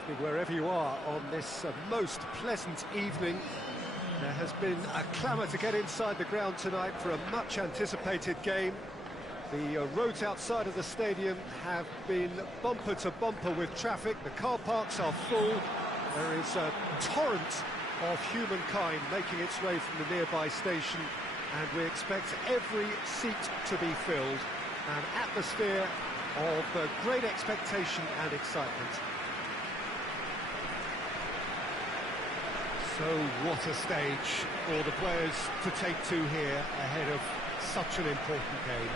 evening wherever you are on this most pleasant evening. There has been a clamour to get inside the ground tonight for a much-anticipated game. The roads outside of the stadium have been bumper to bumper with traffic. The car parks are full. There is a torrent of humankind making its way from the nearby station, and we expect every seat to be filled. An atmosphere of great expectation and excitement. So what a stage for the players to take to here ahead of such an important game.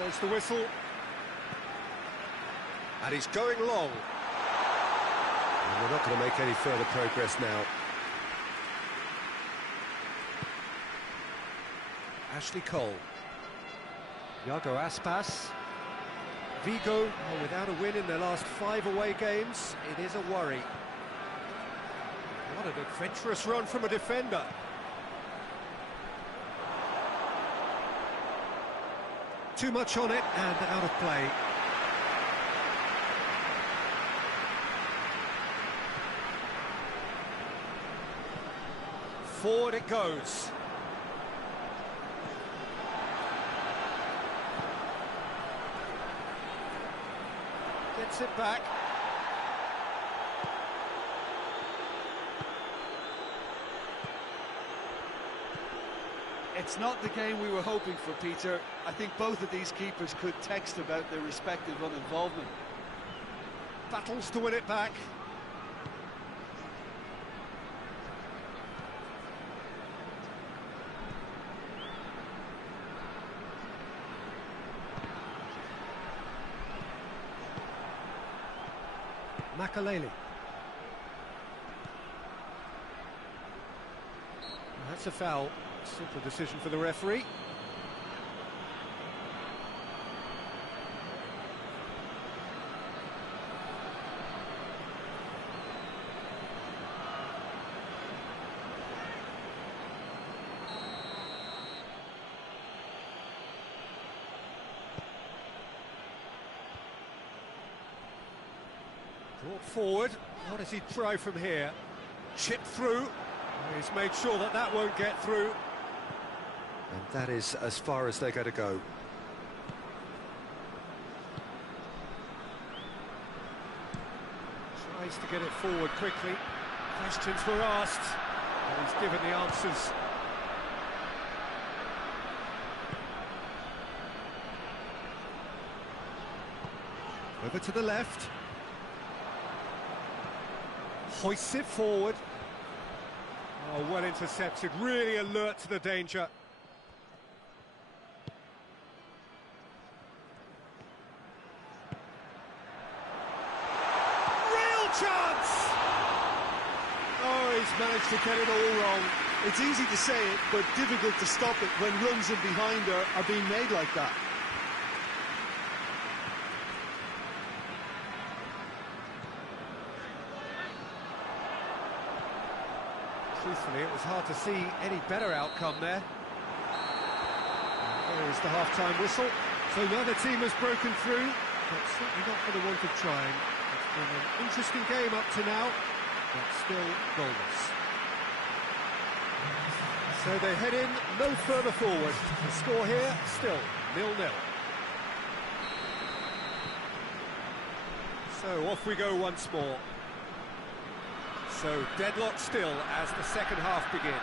There's the whistle. And he's going long. And we're not going to make any further progress now. Ashley Cole. Iago Aspas. VIGO, without a win in their last 5 away games, it is a worry. What an adventurous run from a defender. Too much on it and out of play. Forward it goes. Gets it back. It's not the game we were hoping for, Peter. I think both of these keepers could text about their respective uninvolvement. Battles to win it back. Makaleli. That's a foul. Simple decision for the referee. Brought forward. What does he try from here? Chip through. He's made sure that that won't get through. And that is as far as they're going to go. Tries to get it forward quickly. Questions were asked, and he's given the answers. Over to the left. Hoists it forward. Oh, well intercepted, really alert to the danger. Chance! Oh, he's managed to get it all wrong. It's easy to say it, but difficult to stop it when runs in behind her are being made like that. Truthfully, it was hard to see any better outcome there. There is the half-time whistle. So neither team has broken through, but certainly not for the want of trying. It's been an interesting game up to now, but still goalless. So they head in no further forward. The score here, still 0-0. So off we go once more. So deadlock still as the second half begins.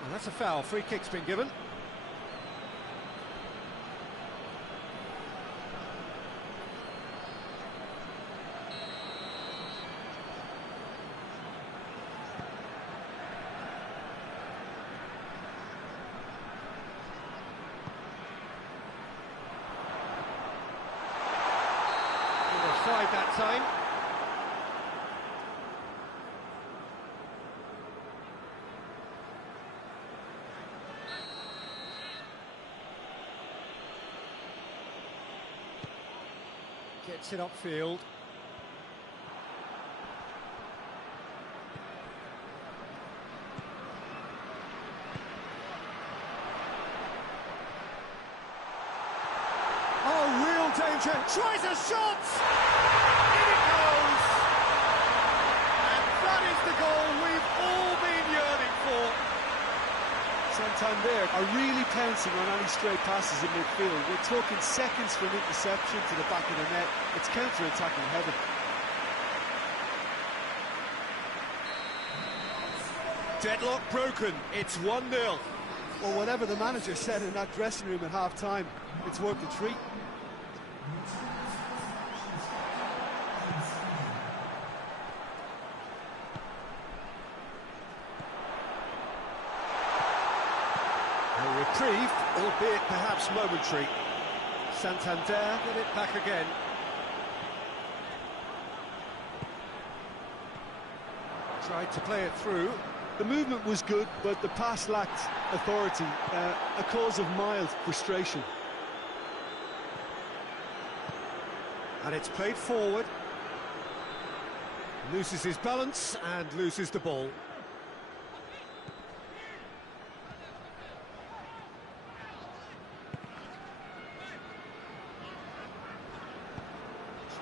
Well, that's a foul. Free kick's been given. wide that time. Gets it upfield. Oh, real danger. Tries a shot! In it goes! And that is the goal we've all been yearning for. Santander are really pouncing on any stray passes in midfield. We're talking seconds from interception to the back of the net. It's counter-attacking heaven. Deadlock broken. It's 1-0. Well, whatever the manager said in that dressing room at half-time, it's worth the treat. A reprieve, albeit perhaps momentary. Santander get it back again. Tried to play it through. The movement was good, but the pass lacked authority, a cause of mild frustration. And it's played forward. Loses his balance and loses the ball.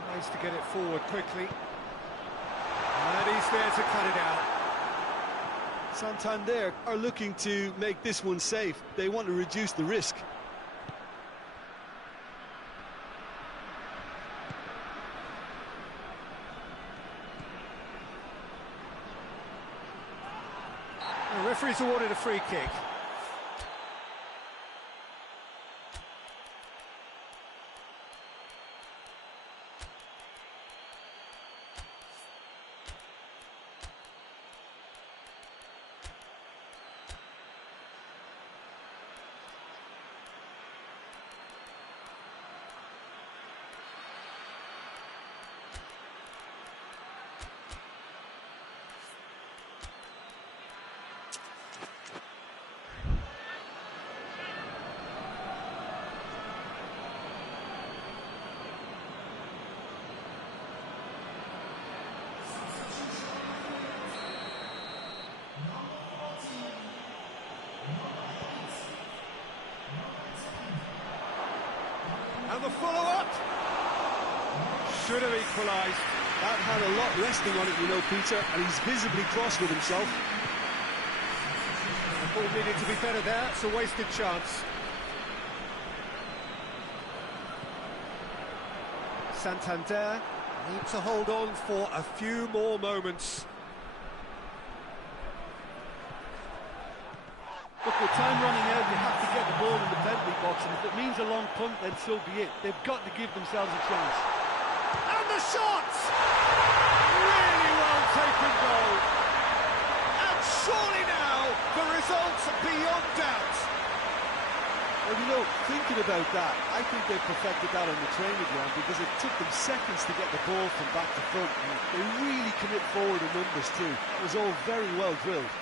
Tries to get it forward quickly. And he's there to cut it out. Santander are looking to make this one safe. They want to reduce the risk. The referee's awarded a free kick. And the follow-up should have equalised. That had a lot resting on it, you know, Peter, and he's visibly cross with himself. The ball needed to be better there. It's a wasted chance. Santander need to hold on for a few more moments. Look, with time running out, you have to get the ball in the penalty box, and if it means a long punt, then so be it. They've got to give themselves a chance. And the shot! Really well taken goal. And surely now, the result's beyond doubt. Well, you know, thinking about that, I think they perfected that on the training ground because it took them seconds to get the ball from back to front. And they really commit forward in numbers too. It was all very well drilled.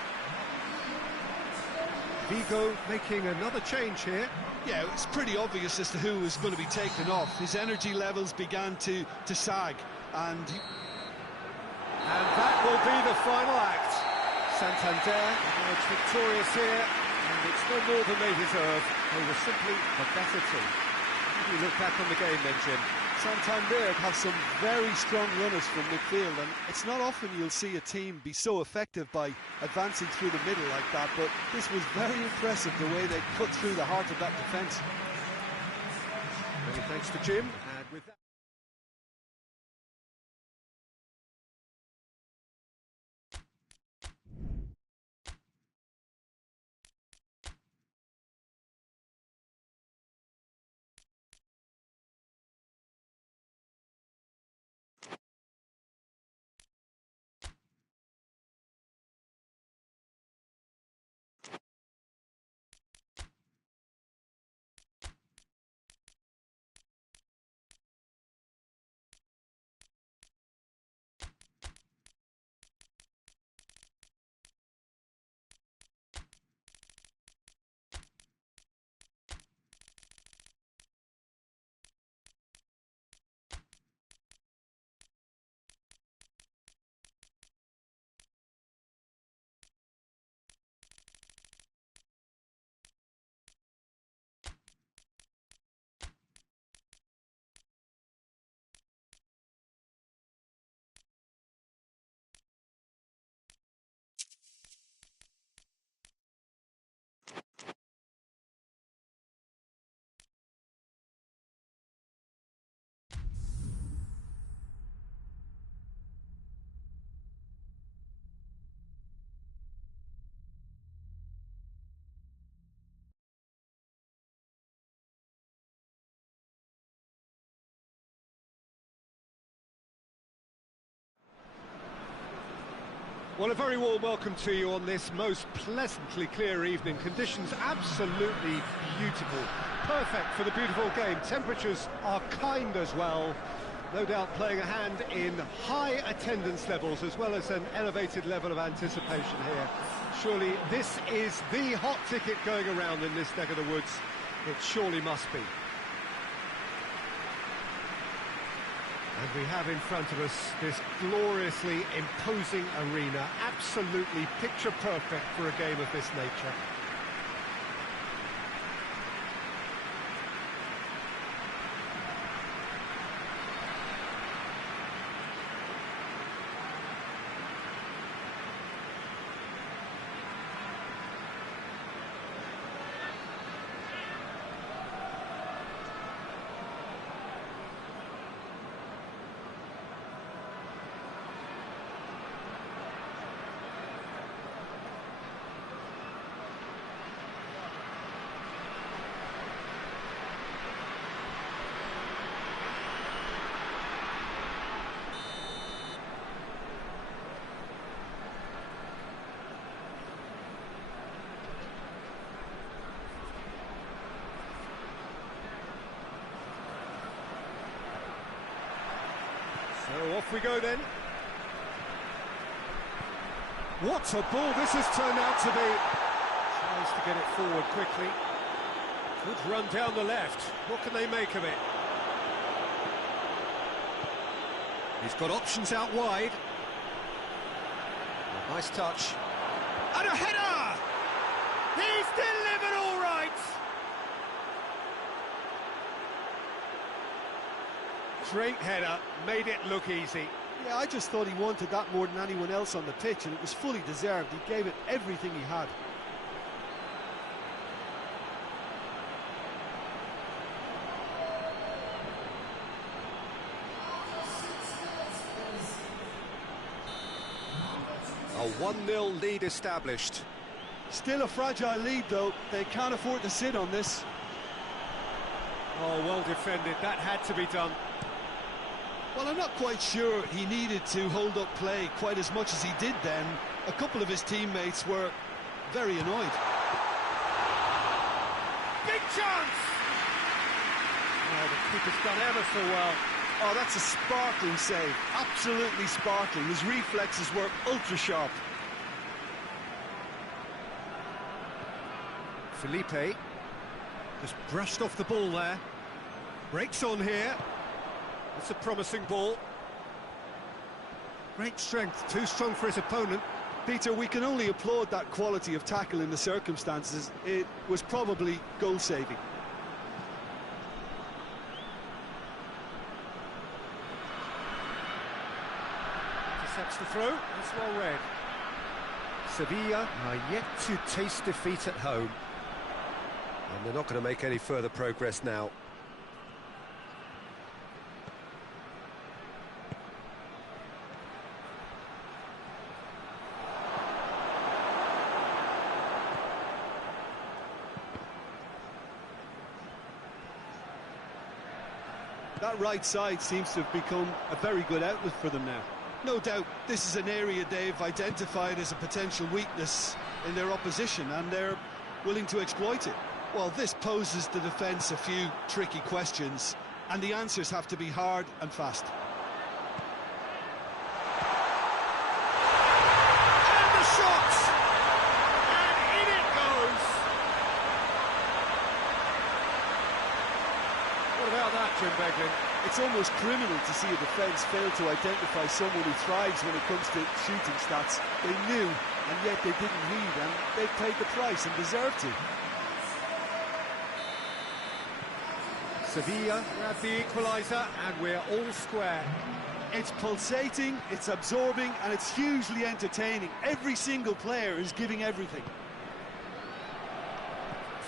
VIGO making another change here. Yeah, it's pretty obvious as to who was going to be taken off. His energy levels began to sag, and that will be the final act. Santander emerged victorious here, and it's no more than they deserve. They were simply the better team. How do you look back on the game then, Jim? Santander have some very strong runners from midfield, and it's not often you'll see a team be so effective by advancing through the middle like that, but this was very impressive the way they cut through the heart of that defence. Many thanks to Jim, and with that... Well, a very warm welcome to you on this most pleasantly clear evening. Conditions absolutely beautiful. Perfect for the beautiful game. Temperatures are kind as well. No doubt playing a hand in high attendance levels as well as an elevated level of anticipation here. Surely this is the hot ticket going around in this neck of the woods. It surely must be. And we have in front of us this gloriously imposing arena, absolutely picture perfect for a game of this nature. So off we go then. What a ball this has turned out to be. Tries to get it forward quickly. Good run down the left. What can they make of it? He's got options out wide. A nice touch. And a header! He's delivered all right! Great header, made it look easy. Yeah, I just thought he wanted that more than anyone else on the pitch, and it was fully deserved. He gave it everything he had. A 1-0 lead established. Still a fragile lead, though. They can't afford to sit on this. Oh, well defended. That had to be done. Well, I'm not quite sure he needed to hold up play quite as much as he did then. A couple of his teammates were very annoyed. Big chance! Oh, the keeper's done ever so well. Oh, that's a sparkling save. Absolutely sparkling. His reflexes were ultra-sharp. Felipe just brushed off the ball there. Breaks on here. It's a promising ball. Great strength, too strong for his opponent. Peter, we can only applaud that quality of tackle in the circumstances. It was probably goal-saving. Intercepts the throw, that's well read. Sevilla are yet to taste defeat at home. And they're not going to make any further progress now. That right side seems to have become a very good outlet for them now. No doubt this is an area they've identified as a potential weakness in their opposition, and they're willing to exploit it. Well, this poses the defence a few tricky questions, and the answers have to be hard and fast. And the shot! And in it goes! What about that, Jim Beglin? It's almost criminal to see a defence fail to identify someone who thrives when it comes to shooting stats. They knew, and yet they didn't heed, and they paid the price and deserved to. Sevilla grab the equaliser, and we're all square. It's pulsating, it's absorbing, and it's hugely entertaining. Every single player is giving everything.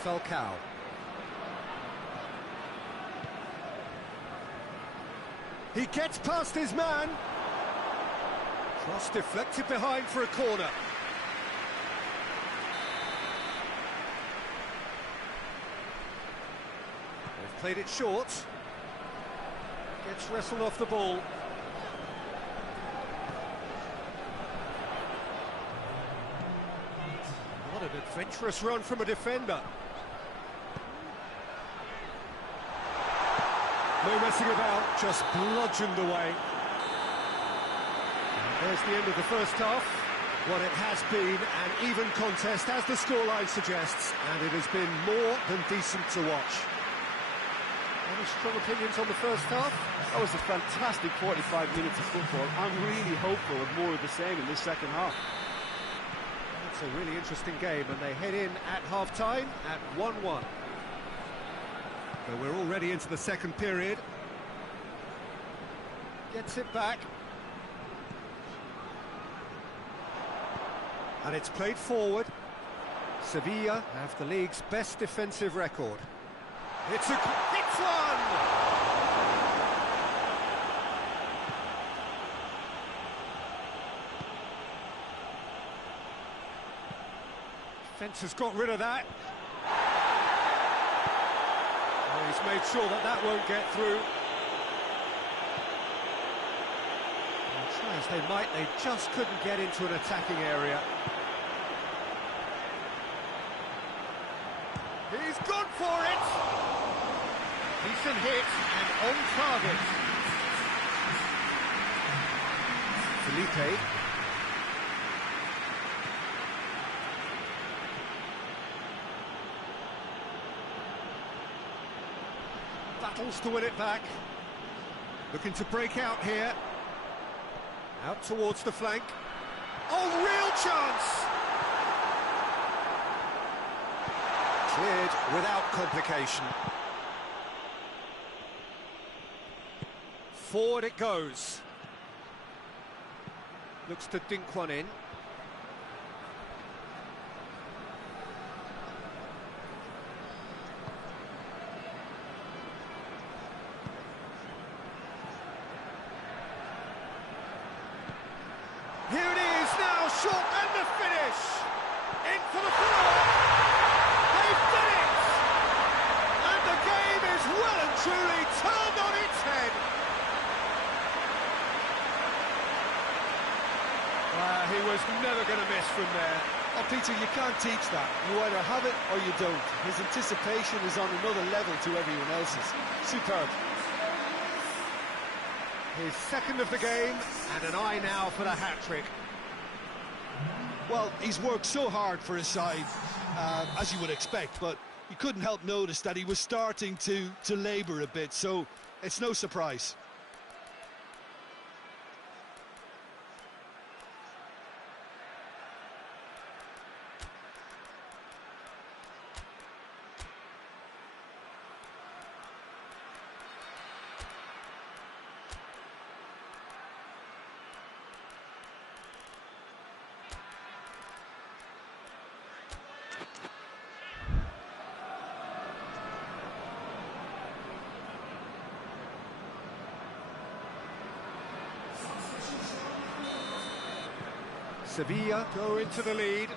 Falcao. He gets past his man. Cross deflected behind for a corner. They've played it short. Gets wrestled off the ball. What an adventurous run from a defender. No messing about, just bludgeoned away. And there's the end of the first half. What it has been an even contest, as the scoreline suggests, and it has been more than decent to watch. Any strong opinions on the first half? That was a fantastic 45 minutes of football. I'm really hopeful of more of the same in this second half. It's a really interesting game, and they head in at half-time at 1-1. So we're already into the second period. Gets it back. And it's played forward. Sevilla have the league's best defensive record. It's one! Defence has got rid of that. Well, he's made sure that that won't get through. And try as they might, they just couldn't get into an attacking area. He's gone for it! Decent hit and on target. Felipe. Battles to win it back. Looking to break out here. Out towards the flank. Oh, real chance! Cleared without complication. Forward it goes. Looks to dink one in. Here it is now, short and the finish. In for the floor. They've done it. And the game is well and truly turned on its head. He was never going to miss from there. Oh, Peter, you can't teach that. You either have it or you don't. His anticipation is on another level to everyone else's. Superb. His second of the game, and an eye now for the hat-trick. Well, he's worked so hard for his side, as you would expect, but you couldn't help notice that he was starting to labour a bit, so it's no surprise. Sevilla go into the lead.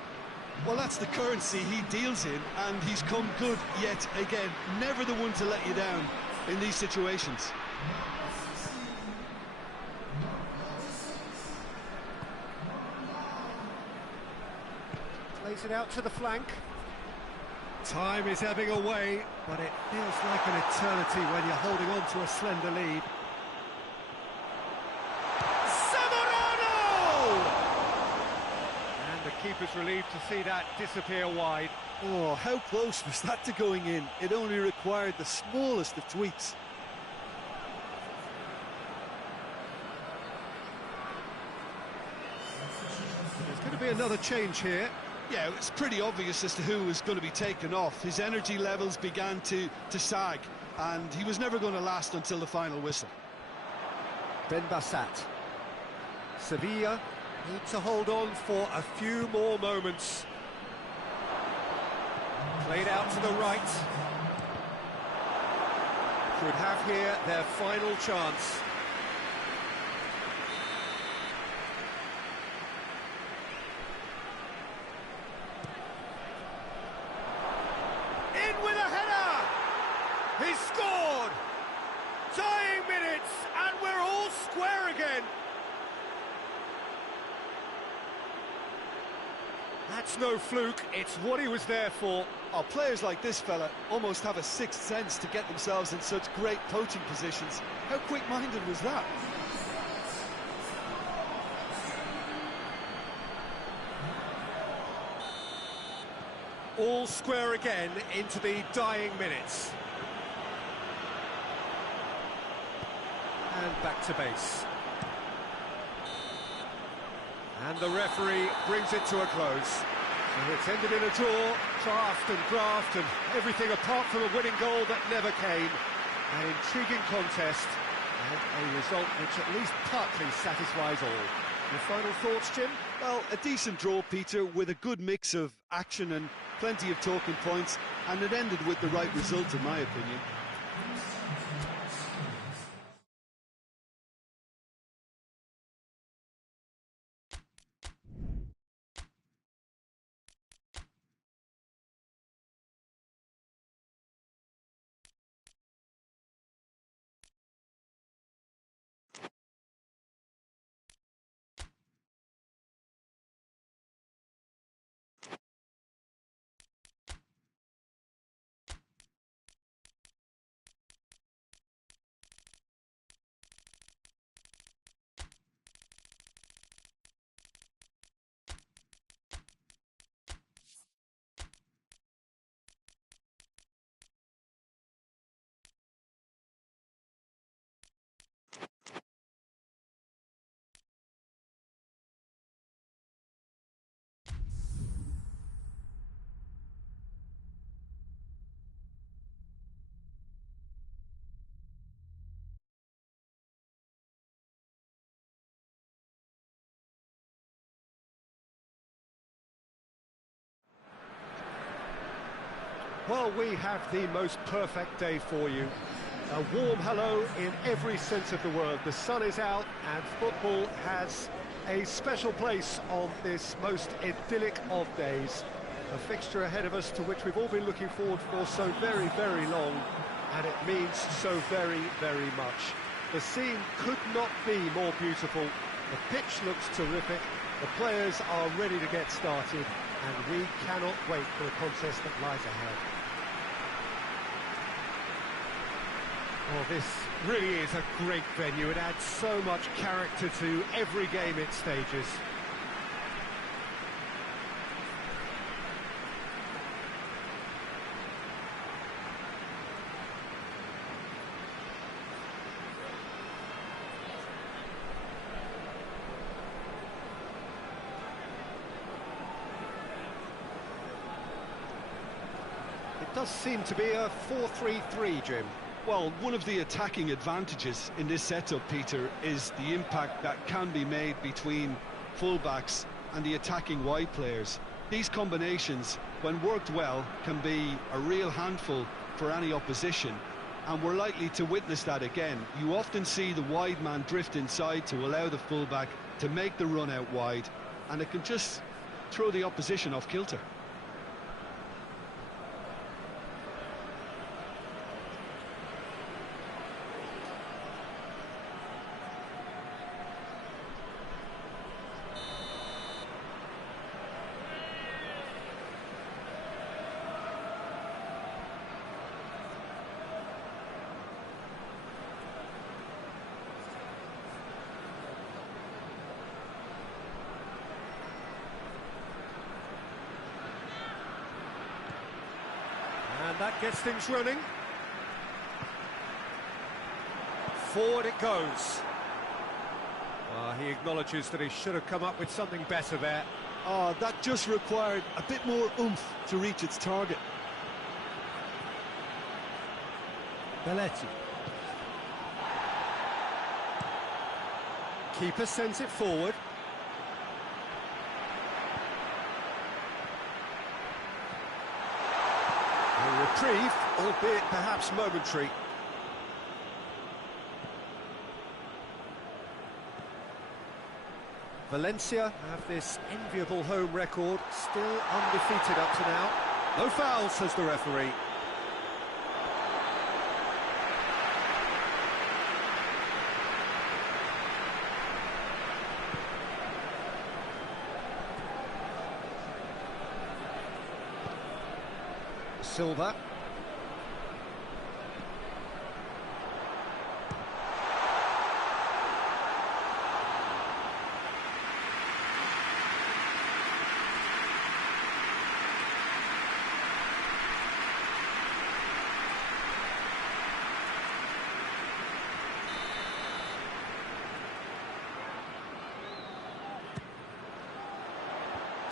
Well, that's the currency he deals in, and he's come good yet again. Never the one to let you down in these situations. Plays it out to the flank. Time is ebbing away, but it feels like an eternity when you're holding on to a slender lead. The keeper's relieved to see that disappear wide. Oh, how close was that to going in? It only required the smallest of tweaks. There's going to be another change here. Yeah, it's pretty obvious as to who was going to be taken off. His energy levels began to sag, and he was never going to last until the final whistle. Ben Bassat. Sevilla need to hold on for a few more moments. Played out to the right. Could have here their final chance. In with a header! He's scored! Dying minutes, and we're all square again. That's no fluke, it's what he was there for. Oh, players like this fella almost have a sixth sense to get themselves in such great poaching positions. How quick-minded was that? All square again into the dying minutes. And back to base. And the referee brings it to a close. So it's ended in a draw, draft and everything apart from a winning goal that never came. An intriguing contest and a result which at least partly satisfies all. Your final thoughts, Jim? Well, a decent draw, Peter, with a good mix of action and plenty of talking points, and it ended with the right result, in my opinion. Well, we have the most perfect day for you. A warm hello in every sense of the word. The sun is out and football has a special place on this most idyllic of days. A fixture ahead of us to which we've all been looking forward for so very, very long, and it means so very, very much. The scene could not be more beautiful. The pitch looks terrific. The players are ready to get started, and we cannot wait for the contest that lies ahead. Oh, this really is a great venue. It adds so much character to every game it stages. It does seem to be a 4-3-3, Jim. Well, one of the attacking advantages in this setup, Peter, is the impact that can be made between fullbacks and the attacking wide players. These combinations, when worked well, can be a real handful for any opposition, and we're likely to witness that again. You often see the wide man drift inside to allow the fullback to make the run out wide, and it can just throw the opposition off kilter. And that gets things running. Forward it goes. He acknowledges that he should have come up with something better there. Oh, that just required a bit more oomph to reach its target. Belletti. Keeper sends it forward. A reprieve, albeit perhaps momentary. Valencia have this enviable home record, still undefeated up to now. No foul, says the referee. Silva.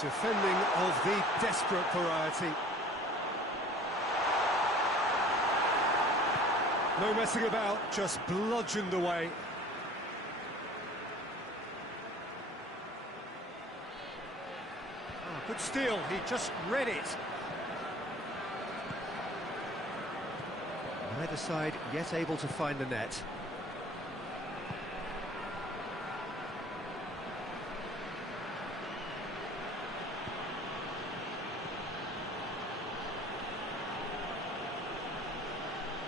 Defending of the desperate variety. No messing about, just bludgeoned away. Oh, good steal, he just read it. Neither side yet able to find the net.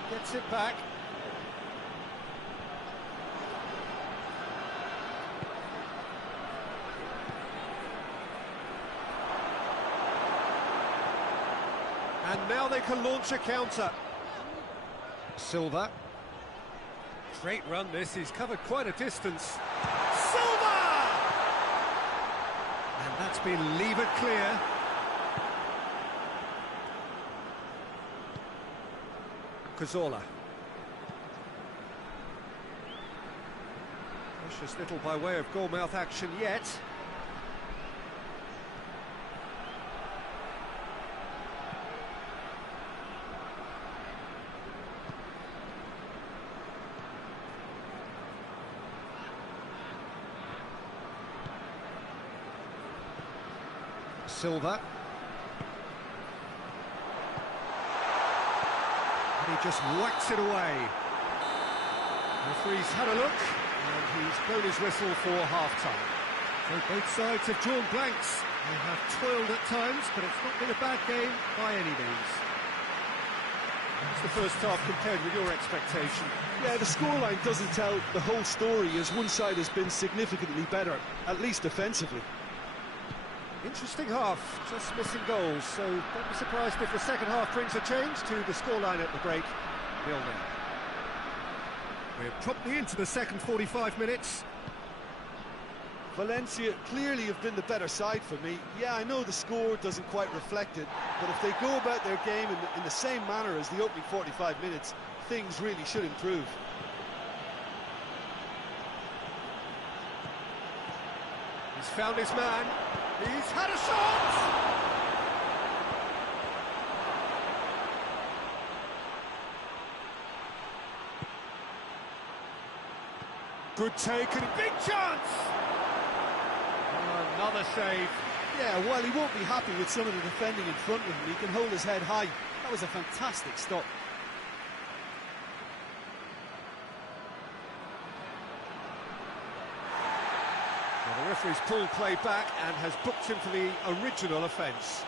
Gets it back. And now they can launch a counter. Silva. Great run this, he's covered quite a distance. Silva! And that's been levered clear. Cazorla. Precious little by way of goal-mouth action yet. Silva. He just whacks it away. The referee's had a look, and he's blown his whistle for half-time. So both sides have drawn blanks. They have toiled at times, but it's not been a bad game by any means. It's the first half compared with your expectation. Yeah, the scoreline doesn't tell the whole story, as one side has been significantly better, at least defensively. Interesting half, just missing goals, so don't be surprised if the second half brings a change to the scoreline at the break. 0-0. We're promptly into the second 45 minutes. Valencia clearly have been the better side for me. Yeah, I know the score doesn't quite reflect it, but if they go about their game in the same manner as the opening 45 minutes, things really should improve. He's found his man. He's had a shot! Good take and big chance! Oh, another save. Yeah, while he won't be happy with some of the defending in front of him, he can hold his head high. That was a fantastic stop. Well, the referee's pulled play back and has booked him for the original offence.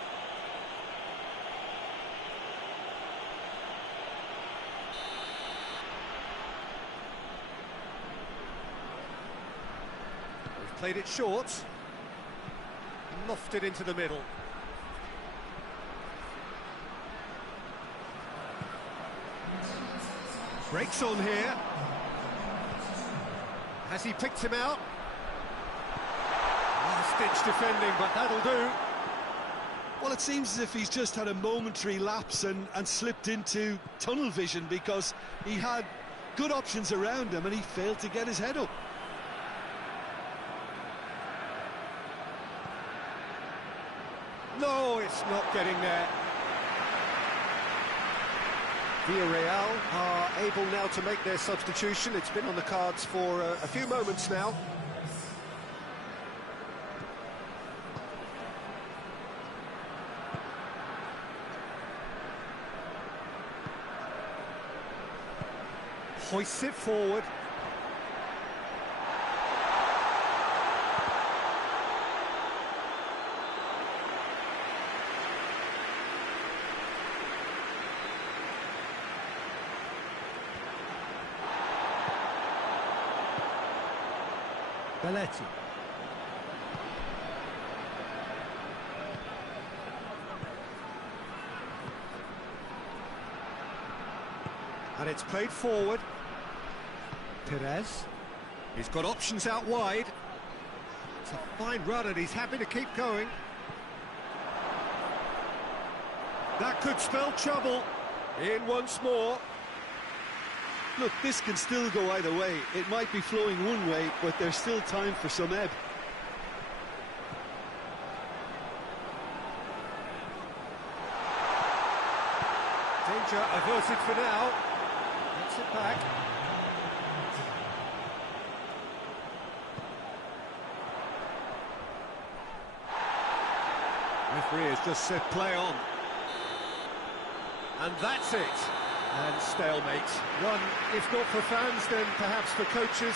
We've played it short. Lofted into the middle. Breaks on here. Has he picked him out? Last-ditch defending, but that'll do. Well, it seems as if he's just had a momentary lapse and slipped into tunnel vision, because he had good options around him and he failed to get his head up. No, it's not getting there. Villarreal are able now to make their substitution. It's been on the cards for a few moments now. Hoists it forward. Belletti. And it's played forward. Perez. He's got options out wide. It's a fine run and he's happy to keep going. That could spell trouble. In once more. Look, this can still go either way. It might be flowing one way, but there's still time for some ebb. Danger averted for now. Gets it back. Referee has just said play on. And that's it. And stalemate. One, if not for fans, then perhaps for coaches,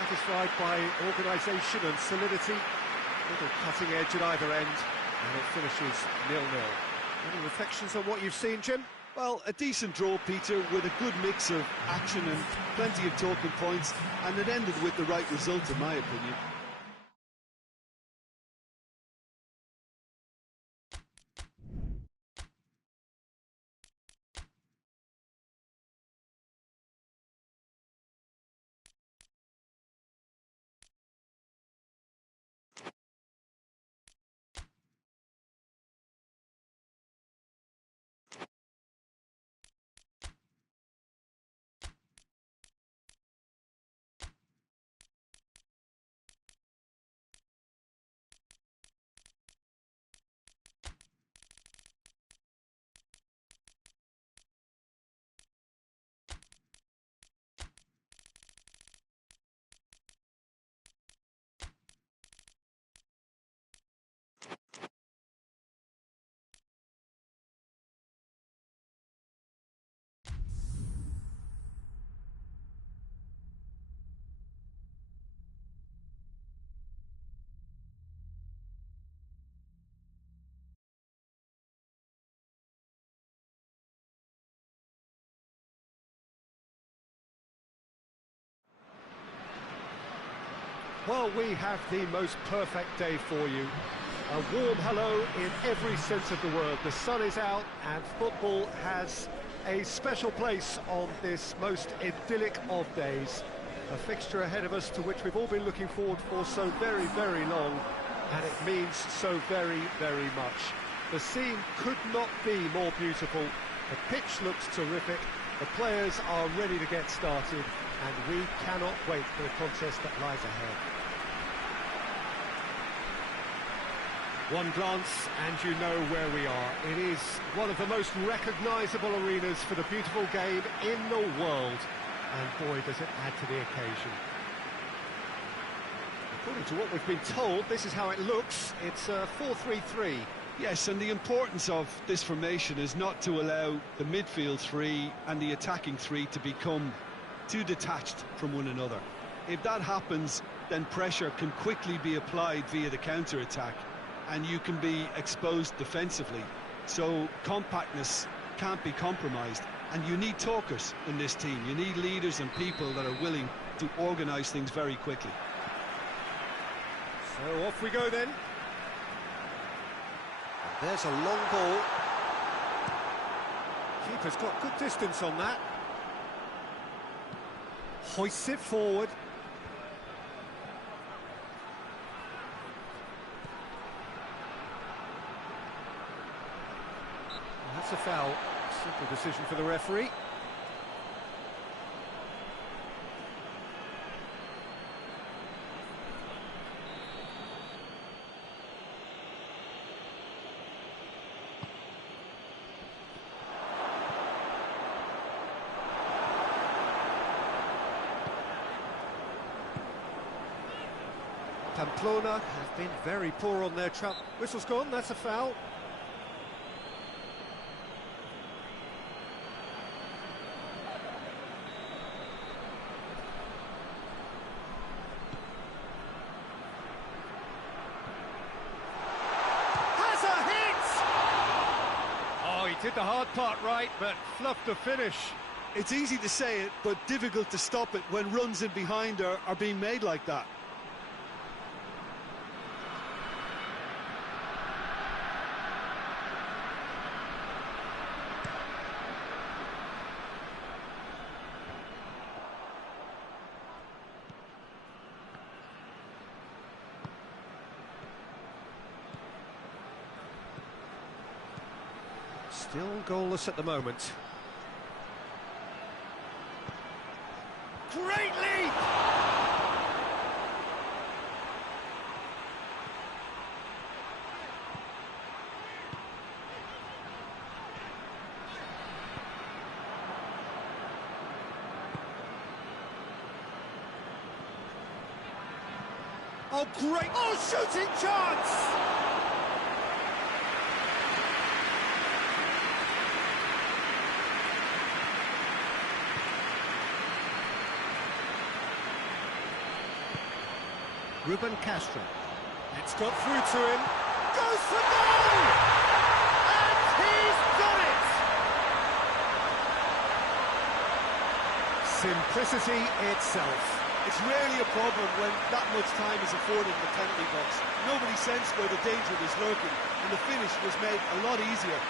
satisfied by organisation and solidity. Little cutting edge at either end, and it finishes 0-0. Any reflections on what you've seen, Jim? Well, a decent draw, Peter, with a good mix of action and plenty of talking points, and it ended with the right result, in my opinion. Well, we have the most perfect day for you. A warm hello in every sense of the word. The sun is out and football has a special place on this most idyllic of days. A fixture ahead of us to which we've all been looking forward for so very, very long, and it means so very, very much. The scene could not be more beautiful. The pitch looks terrific. The players are ready to get started, and we cannot wait for the contest that lies ahead. One glance and you know where we are. It is one of the most recognisable arenas for the beautiful game in the world. And boy, does it add to the occasion. According to what we've been told, this is how it looks. It's a 4-3-3. Yes, and the importance of this formation is not to allow the midfield three and the attacking three to become too detached from one another. If that happens, then pressure can quickly be applied via the counter-attack, and you can be exposed defensively. So compactness can't be compromised, and you need talkers in this team. You need leaders and people that are willing to organise things very quickly. So off we go then. And there's a long ball. Keeper's got good distance on that. Hoists it forward. That's a foul. Simple decision for the referee. Pamplona have been very poor on their trap. Whistle's gone, that's a foul. Did the hard part right, but fluffed the finish. It's easy to say it, but difficult to stop it when runs in behind are being made like that. Still goalless at the moment. Great lead! Oh, great! Oh, shooting chance! Ruben Castro. It's got through to him. Goes for goal! And he's done it! Simplicity itself. It's rarely a problem when that much time is afforded in the penalty box. Nobody sensed where the danger was lurking, and the finish was made a lot easier.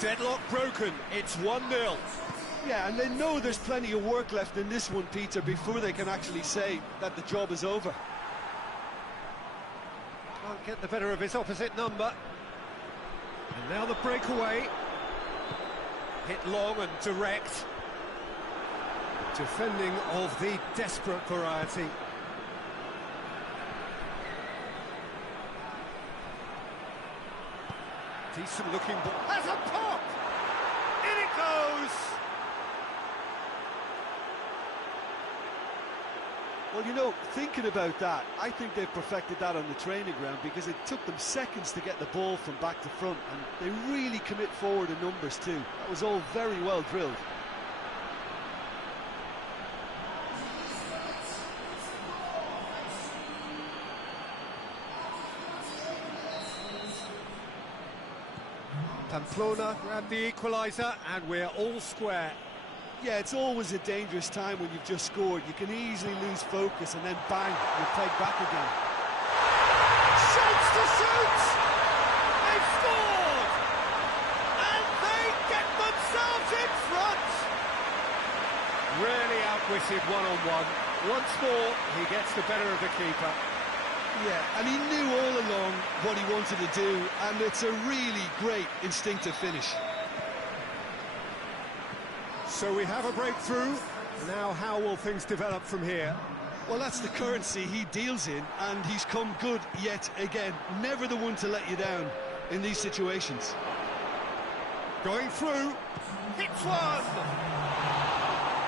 Deadlock broken. It's 1-0. Yeah, and they know there's plenty of work left in this one, Peter, before they can actually say that the job is over. Can't get the better of his opposite number. And now the breakaway. Hit long and direct. Defending of the desperate variety. Decent looking ball. Has a pop! In it goes! Well, you know, thinking about that, I think they perfected that on the training ground because it took them seconds to get the ball from back to front, and they really commit forward in numbers too. That was all very well drilled. Pamplona grabbed the equaliser, and we're all square. Yeah, it's always a dangerous time when you've just scored. You can easily lose focus and then bang, you're pegged back again. Shoots to shoot! They've scored! And they get themselves in front! Really outwitted one-on-one. Once more, he gets the better of the keeper. Yeah, and he knew all along what he wanted to do, and it's a really great instinctive finish. So we have a breakthrough. Now how will things develop from here? Well, that's the currency he deals in, and he's come good yet again. Never the one to let you down in these situations. Going through. Hits one!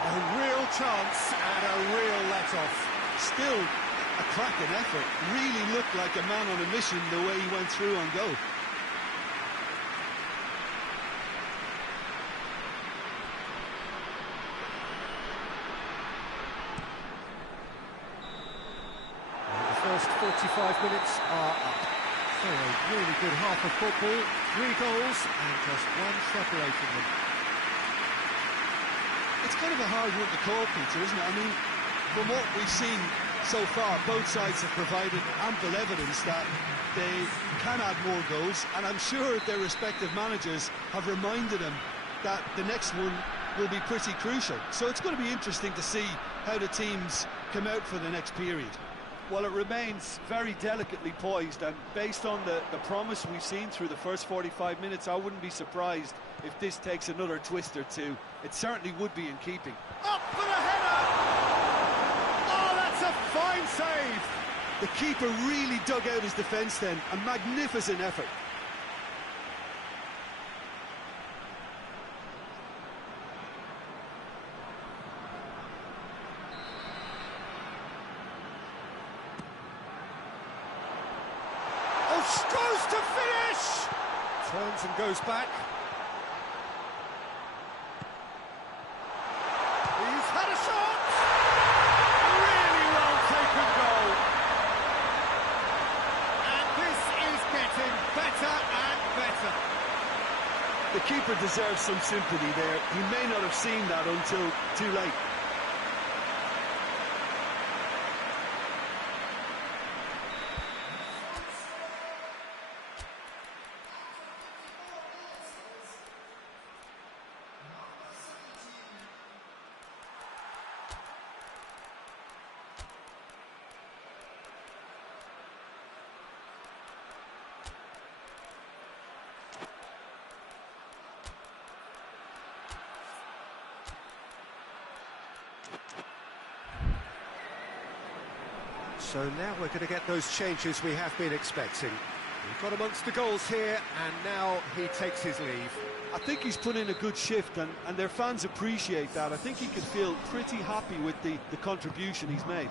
A real chance and a real let-off. Still a cracking effort. Really looked like a man on a mission the way he went through on goal. First 45 minutes are up. So a really good half of football, 3 goals and just one separating them. It's kind of a hard one to call, Peter, isn't it? I mean, from what we've seen so far, both sides have provided ample evidence that they can add more goals, and I'm sure their respective managers have reminded them that the next one will be pretty crucial. So it's going to be interesting to see how the teams come out for the next period. Well, it remains very delicately poised, and based on the promise we've seen through the first 45 minutes, I wouldn't be surprised if this takes another twist or two. It certainly would be in keeping. Up for the header! Oh, that's a fine save! The keeper really dug out his defence then. A magnificent effort. Goes to finish! Turns and goes back. He's had a shot! Really well taken goal. And this is getting better and better. The keeper deserves some sympathy there. He may not have seen that until too late. So now we're going to get those changes we have been expecting. We've got amongst the goals here, and now he takes his leave. I think he's put in a good shift, and their fans appreciate that. I think he can feel pretty happy with the contribution he's made.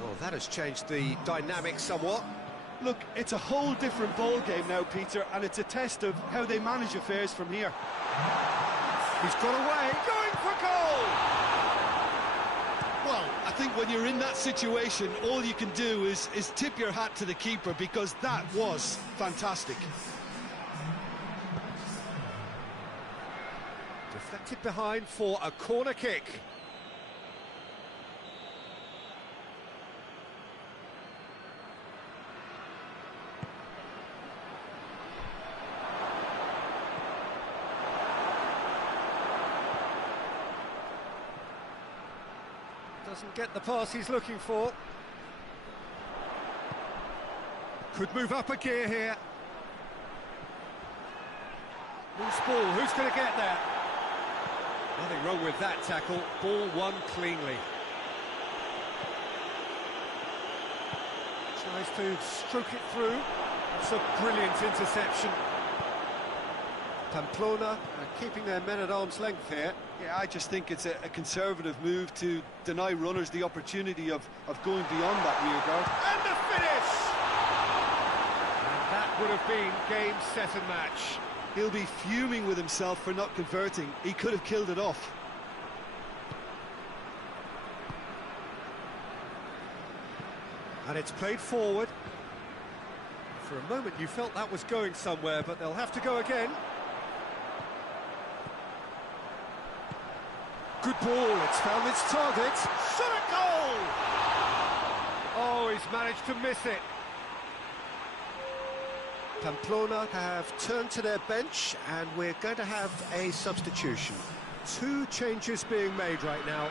Well, that has changed the dynamic somewhat. Look, it's a whole different ball game now, Peter, and it's a test of how they manage affairs from here. He's got away, going for goal! Well, I think when you're in that situation, all you can do is tip your hat to the keeper, because that was fantastic. Deflected behind for a corner kick. Doesn't get the pass he's looking for. Could move up a gear here. Loose ball, who's going to get there? Nothing wrong with that tackle. Ball won cleanly. Tries to stroke it through. It's a brilliant interception. Pamplona keeping their men at arm's length here. Yeah, I just think it's a conservative move to deny runners the opportunity of going beyond that rear guard. And the finish! And that would have been game, set and match. He'll be fuming with himself for not converting. He could have killed it off. And it's played forward. For a moment you felt that was going somewhere, but they'll have to go again. Good ball, it's found its target. Shot a goal! Oh, he's managed to miss it. Pamplona have turned to their bench, and we're going to have a substitution. 2 changes being made right now.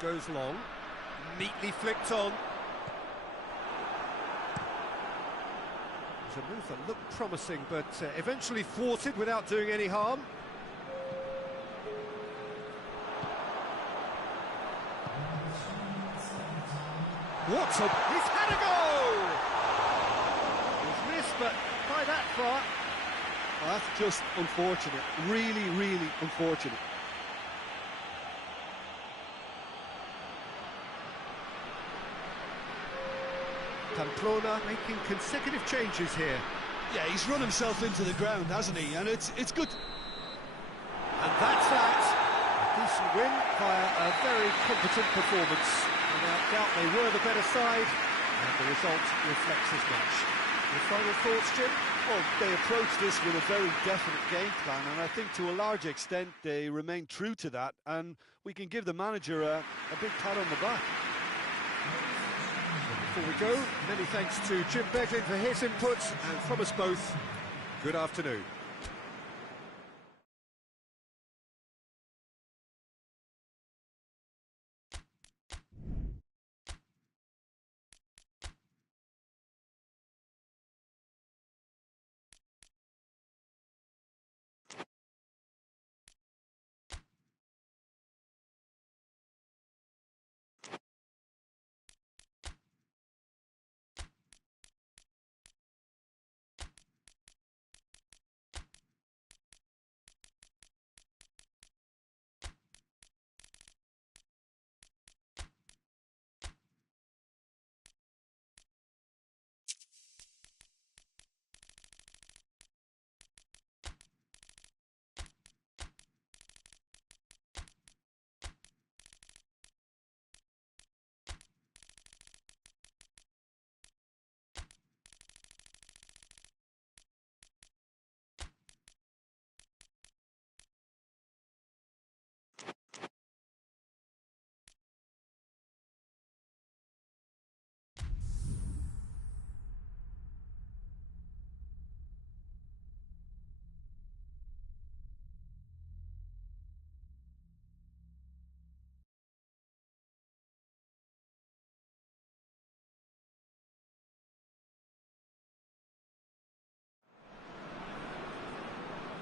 Goes long, neatly flicked on. A move that looked promising, but eventually thwarted without doing any harm. He's had a goal! He's missed, but by that far. Well, that's just unfortunate. Really, really unfortunate. Pamplona making consecutive changes here. Yeah, he's run himself into the ground, hasn't he? And it's good. And that's that. A decent win via a very competent performance. Without doubt they were the better side, and the result reflects as much. Your final thoughts, Jim? Well, they approached this with a very definite game plan, and I think to a large extent they remain true to that, and we can give the manager a big pat on the back. Before we go, many thanks to Jim Beglin for his inputs, and from us both, good afternoon.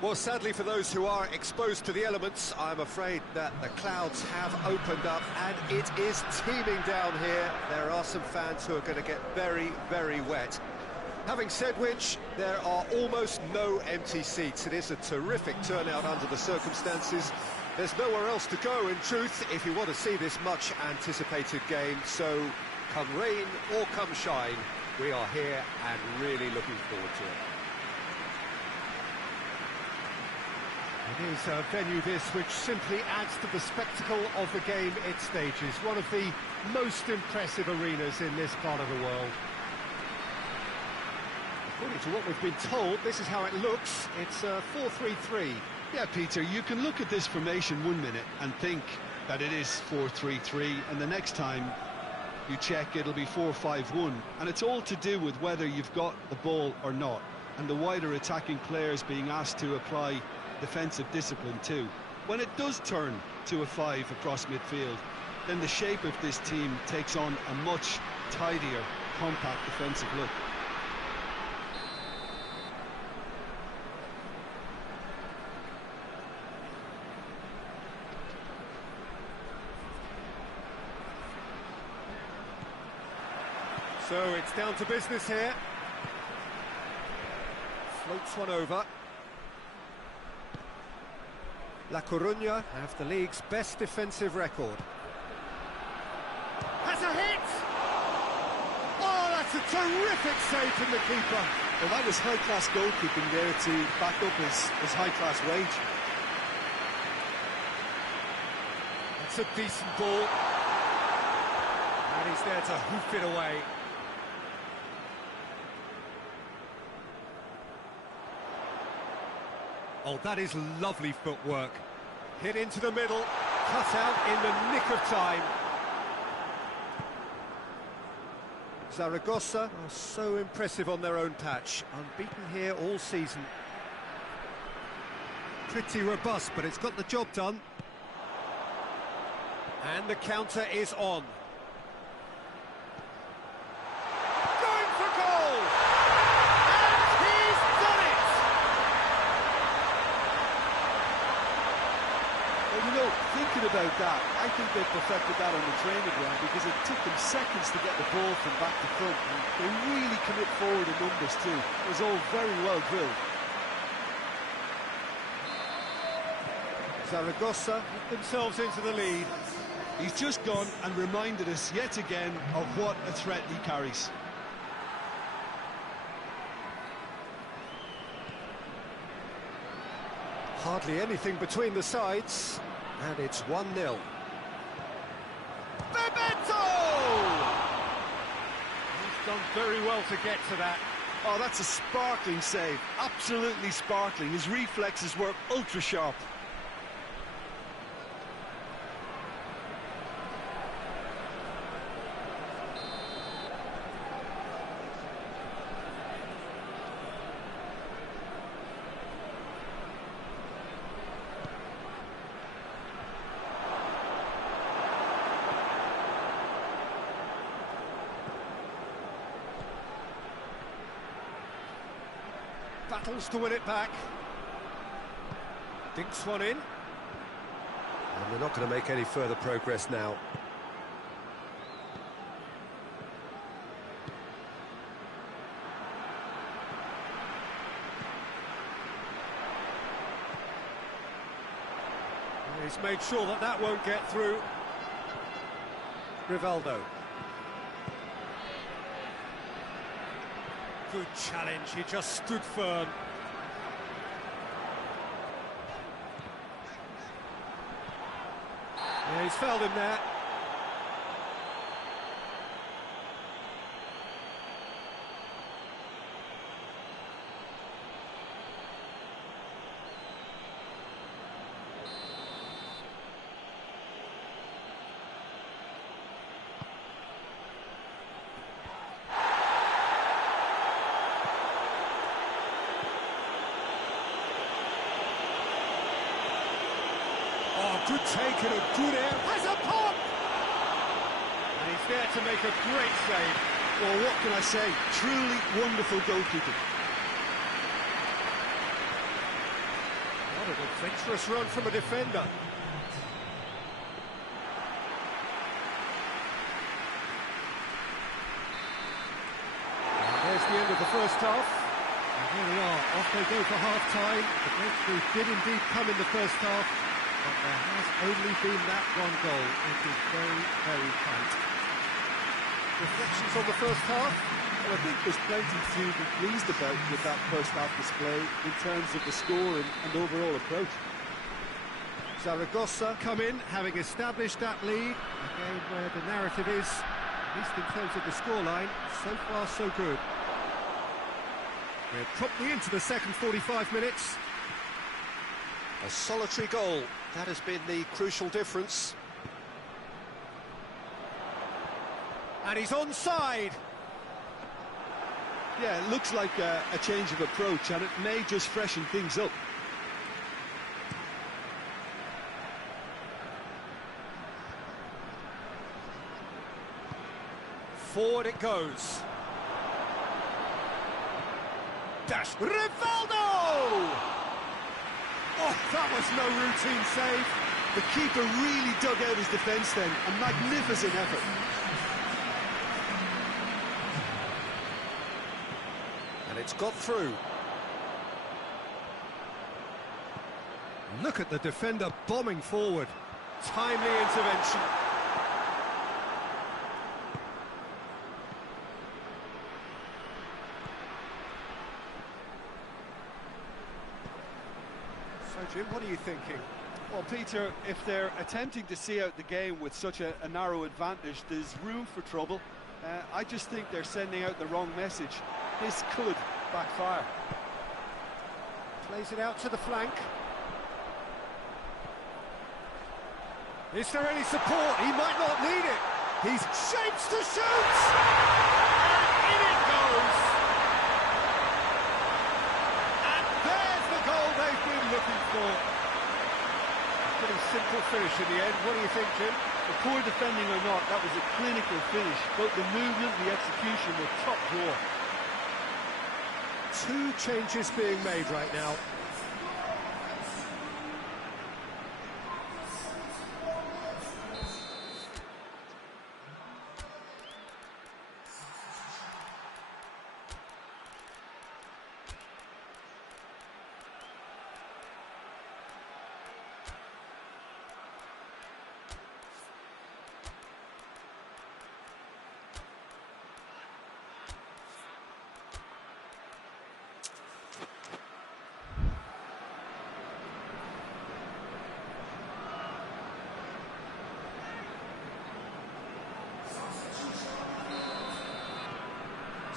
Well, sadly for those who are exposed to the elements, I'm afraid that the clouds have opened up and it is teeming down here. There are some fans who are going to get very, very wet. Having said which, there are almost no empty seats. It is a terrific turnout under the circumstances. There's nowhere else to go, in truth, if you want to see this much-anticipated game. So, come rain or come shine, we are here and really looking forward to it. It is a venue this which simply adds to the spectacle of the game it stages. One of the most impressive arenas in this part of the world. According to what we've been told, this is how it looks. It's 4-3-3. Yeah, Peter, you can look at this formation 1 minute and think that it is 4-3-3, and the next time you check, it'll be 4-5-1. And it's all to do with whether you've got the ball or not, and the wider attacking players being asked to apply defensive discipline too. When it does turn to a 5 across midfield, then the shape of this team takes on a much tidier, compact defensive look. So it's down to business here. Floats one over. La Coruña have the league's best defensive record. Has a hit! Oh, that's a terrific save from the keeper. Well, that was high-class goalkeeping there to back up his high-class wage. It's a decent ball. And he's there to hoof it away. Oh, that is lovely footwork. Hit into the middle, cut out in the nick of time. Zaragoza are so impressive on their own patch. Unbeaten here all season. Pretty robust, but it's got the job done. And the counter is on. Going for goal! And he's done it! Well, you know, thinking about that, I think they perfected that on the training ground because it took them seconds to get the ball from back to front. And they really commit forward in numbers too. It was all very well drilled. Zaragoza put themselves into the lead. He's just gone and reminded us yet again of what a threat he carries. Hardly anything between the sides, and it's 1-0. Bebeto! He's done very well to get to that. Oh, that's a sparkling save. Absolutely sparkling. His reflexes were ultra sharp. Battles to win it back. Dinks one in. And they're not going to make any further progress now. He's made sure that that won't get through. Rivaldo. Good challenge, he just stood firm. Yeah, he's fouled him there. Good take and a good air. Has a pop! And he's there to make a great save. Well, what can I say? Truly wonderful goalkeeping. An adventurous run from a defender. And there's the end of the first half. And here we are, off they go for half-time. The breakthrough did indeed come in the first half, but there has only been that one goal. It is very, very tight. Reflections on the first half? Well, I think there's plenty to be pleased about with that first half display in terms of the score and overall approach. Zaragoza come in, having established that lead. A game where the narrative is, at least in terms of the scoreline, so far so good. We're promptly into the second 45 minutes. A solitary goal, that has been the crucial difference. And he's onside. Yeah, it looks like a change of approach, and it may just freshen things up. Forward it goes. Dash. Rivaldo! Oh, that was no routine save. The keeper really dug out his defence then. A magnificent effort. And it's got through. Look at the defender bombing forward. Timely intervention. So, Jim, what are you thinking? Well, Peter, if they're attempting to see out the game with such a narrow advantage, there's room for trouble. I just think they're sending out the wrong message. This could backfire. Plays it out to the flank. Is there any support? He might not need it. He's shapes to shoot! And in it goes! And there's the goal they've been looking for. A pretty simple finish in the end. What do you think, Jim? The poor defending or not, that was a clinical finish. Both the movement and the execution were top drawer. Two changes being made right now.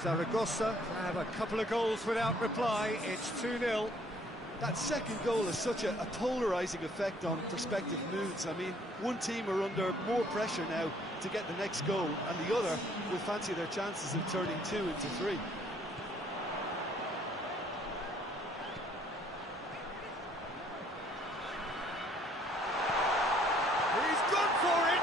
Zaragoza have a couple of goals without reply. It's 2-0. That second goal has such a polarising effect on prospective moods. I mean, one team are under more pressure now to get the next goal, and the other will fancy their chances of turning 2 into 3. He's gone for it!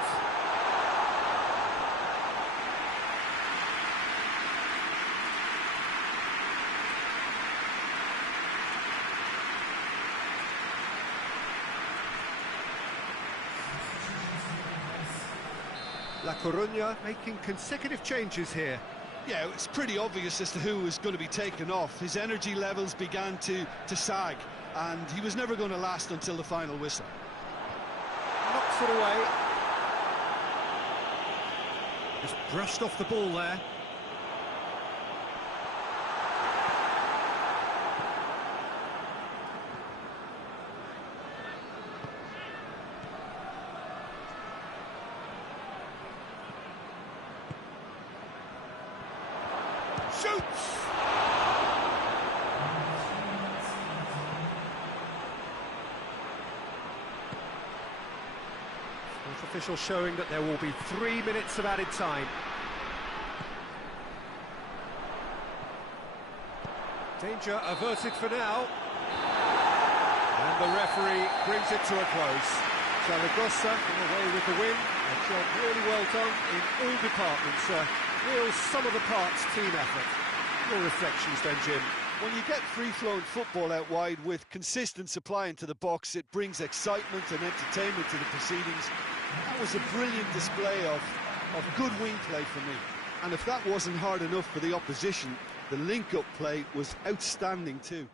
La Coruña making consecutive changes here. Yeah, it's pretty obvious as to who was going to be taken off. His energy levels began to sag, and he was never going to last until the final whistle. Knocks it away. Just brushed off the ball there. Shoots! Fourth official showing that there will be 3 minutes of added time. Danger averted for now. And the referee brings it to a close. Zaragoza away with the win. A job really well done in all departments. Real sum of the parts team effort. Your reflections then, Jim? When you get free-flowing football out wide with consistent supply into the box, it brings excitement and entertainment to the proceedings. That was a brilliant display of good wing play for me. And if that wasn't hard enough for the opposition, the link-up play was outstanding too.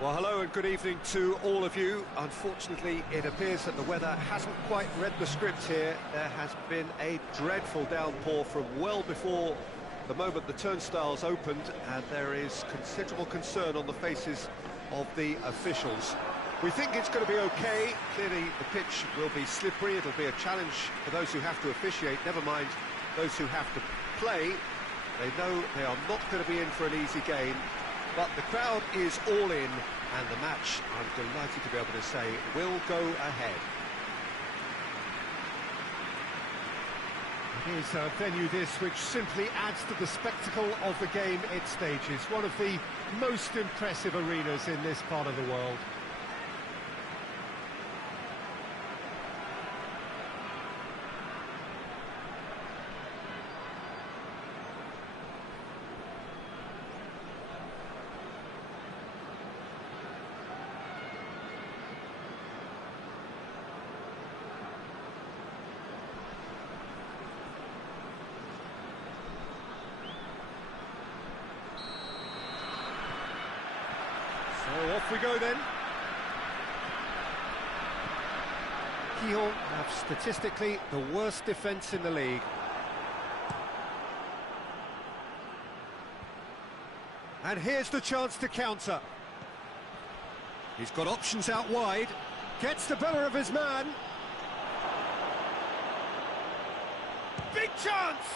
Well, hello and good evening to all of you. Unfortunately, it appears that the weather hasn't quite read the script here. There has been a dreadful downpour from well before the moment the turnstiles opened, and there is considerable concern on the faces of the officials. We think it's going to be okay. Clearly, the pitch will be slippery. It'll be a challenge for those who have to officiate, never mind those who have to play. They know they are not going to be in for an easy game. But the crowd is all in, and the match, I'm delighted to be able to say, will go ahead. It is a venue this which simply adds to the spectacle of the game it stages. One of the most impressive arenas in this part of the world. So off we go then. GIJÓN have statistically the worst defence in the league. And here's the chance to counter. He's got options out wide. Gets the better of his man. Big chance!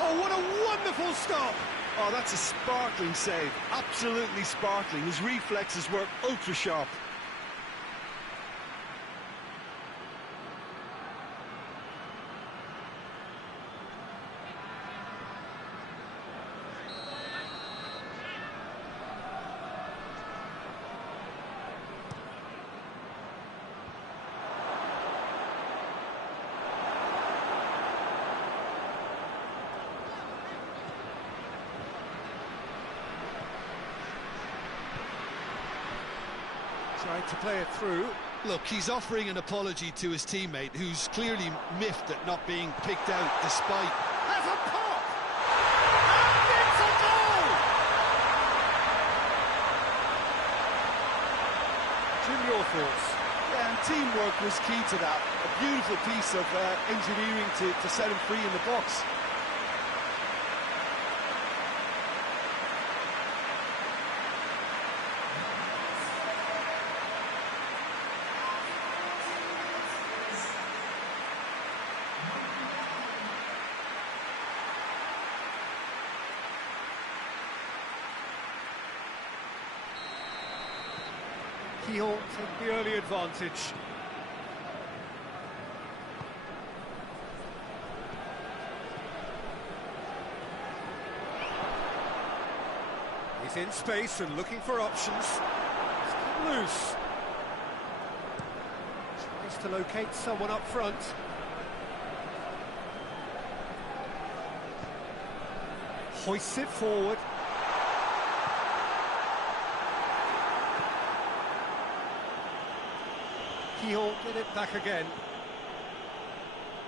Oh, what a wonderful stop! Oh, that's a sparkling save. Absolutely sparkling. His reflexes were ultra sharp. Tried to play it through. Look, he's offering an apology to his teammate, who's clearly miffed at not being picked out despite... Has a pop! And it's a goal! Jim, your thoughts? Yeah, and teamwork was key to that. A beautiful piece of engineering to set him free in the box. GIJÓN take the early advantage. He's in space and looking for options. He's come loose. Tries to locate someone up front. Hoists it forward. GIJÓN get it back again.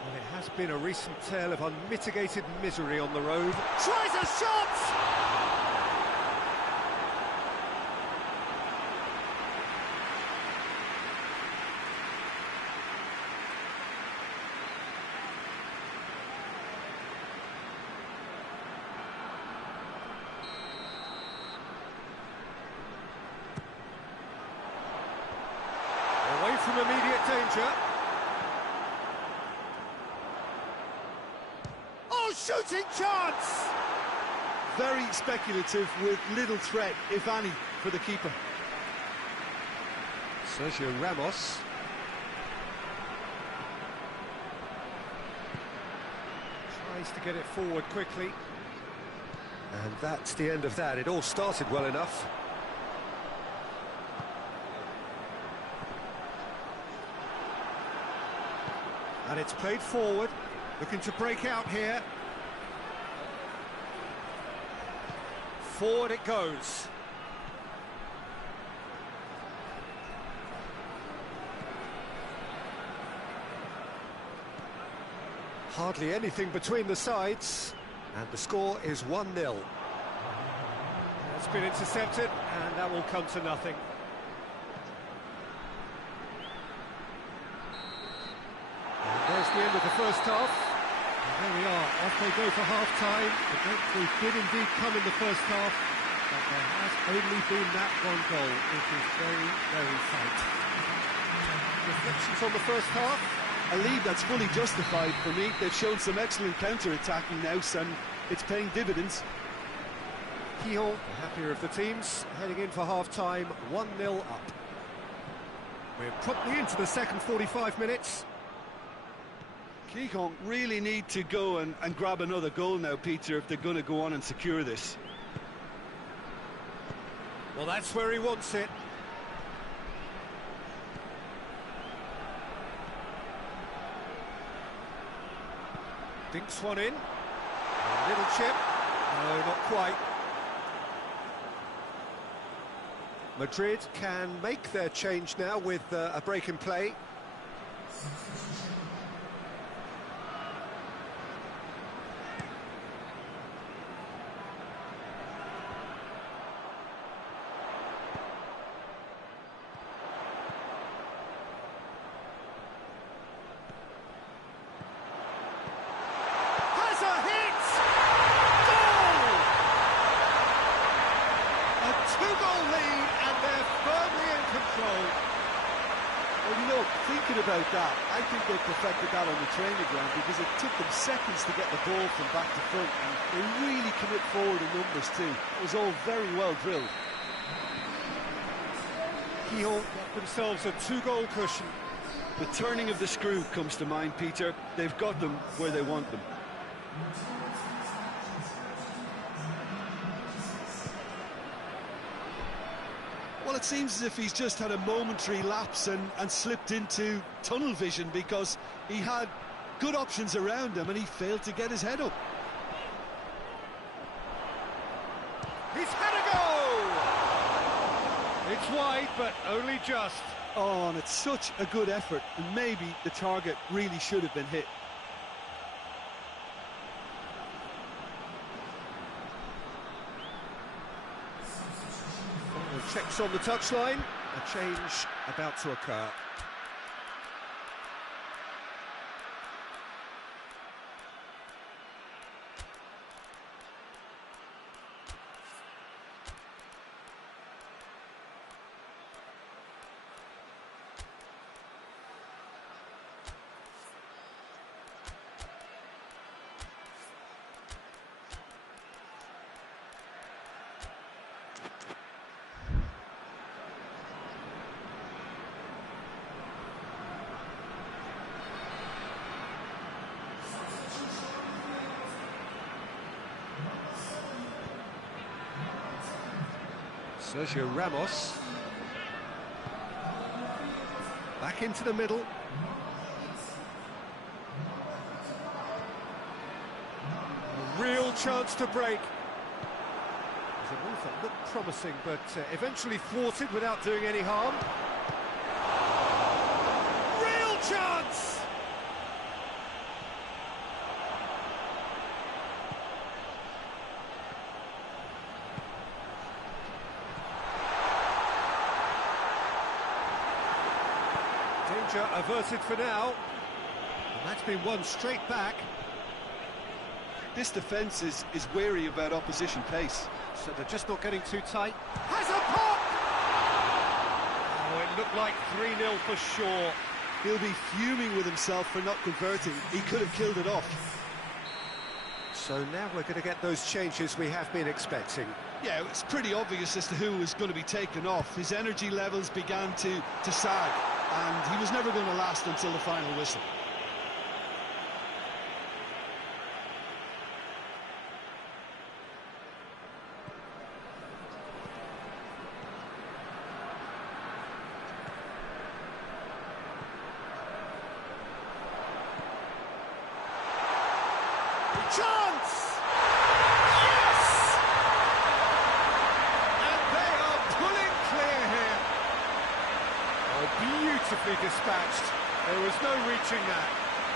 Well, it has been a recent tale of unmitigated misery on the road. Tries a shot! Away from immediate danger. Oh, shooting chance! Very speculative with little threat, if any, for the keeper. Sergio Ramos. Tries to get it forward quickly. And that's the end of that. It all started well enough. And it's played forward, looking to break out here. Forward it goes. Hardly anything between the sides, and the score is 1-0. It's been intercepted, and that will come to nothing. And there's the end of the first half. And there we are, off they go for half-time. The breakthrough did indeed come in the first half, but there has only been that one goal, which is very, very tight. Reflections on the first half? A lead that's fully justified for me. They've shown some excellent counter-attacking now, and it's paying dividends. GIJÓN, the happier of the teams, heading in for half-time, 1-0 up. We're promptly into the second 45 minutes. GIJÓN really need to go and grab another goal now, Peter, if they're going to go on and secure this. Well, that's where he wants it. Dinks one in. A little chip. No, not quite. Madrid can make their change now with a break in play. Well, you know, thinking about that, I think they perfected that on the training ground because it took them seconds to get the ball from back to front, and they really commit forward in numbers too. It was all very well drilled. GIJÓN got themselves a 2-goal cushion. The turning of the screw comes to mind, Peter. They've got them where they want them. Well, it seems as if he's just had a momentary lapse and slipped into tunnel vision, because he had good options around him and he failed to get his head up. He's had a go! It's wide, but only just. Oh, and it's such a good effort, and maybe the target really should have been hit. Checks on the touchline, a change about to occur. Sergio Ramos. Back into the middle. A real chance to break. It was a move that looked promising, but eventually thwarted without doing any harm. Real chance! Danger averted for now, and that's been won straight back. This defence is wary about opposition pace. So they're just not getting too tight. Has a pop! Oh, it looked like 3-0 for sure. He'll be fuming with himself for not converting. He could have killed it off. So now we're going to get those changes we have been expecting. Yeah, it's pretty obvious as to who was going to be taken off. His energy levels began to sag, and he was never going to last until the final whistle. Chance! Yes! And they are pulling clear here. Oh, beautifully dispatched. There was no reaching that.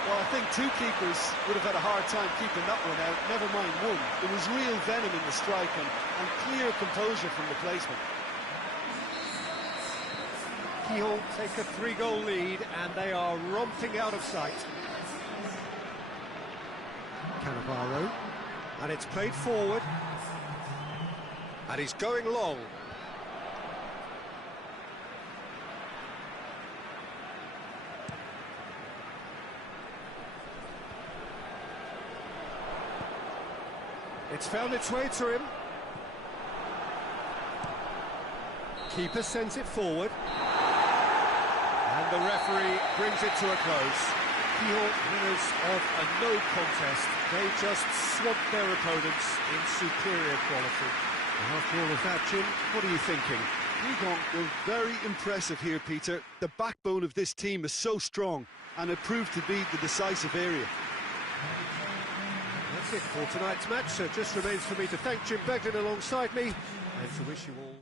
Well, I think two keepers would have had a hard time keeping that one out, never mind one. There was real venom in the strike and clear composure from the placement. GIJÓN take a 3-goal lead, and they are romping out of sight. Cannavaro, and it's played forward. And he's going long. It's found its way to him. Keeper sends it forward. And the referee brings it to a close. GIJÓN winners of a no contest. They just swamped their opponents in superior quality. And after all of that, Jim, what are you thinking? GIJÓN were very impressive here, Peter. The backbone of this team is so strong, and it proved to be the decisive area. That's it for tonight's match. So it just remains for me to thank Jim Beglin alongside me and to wish you all...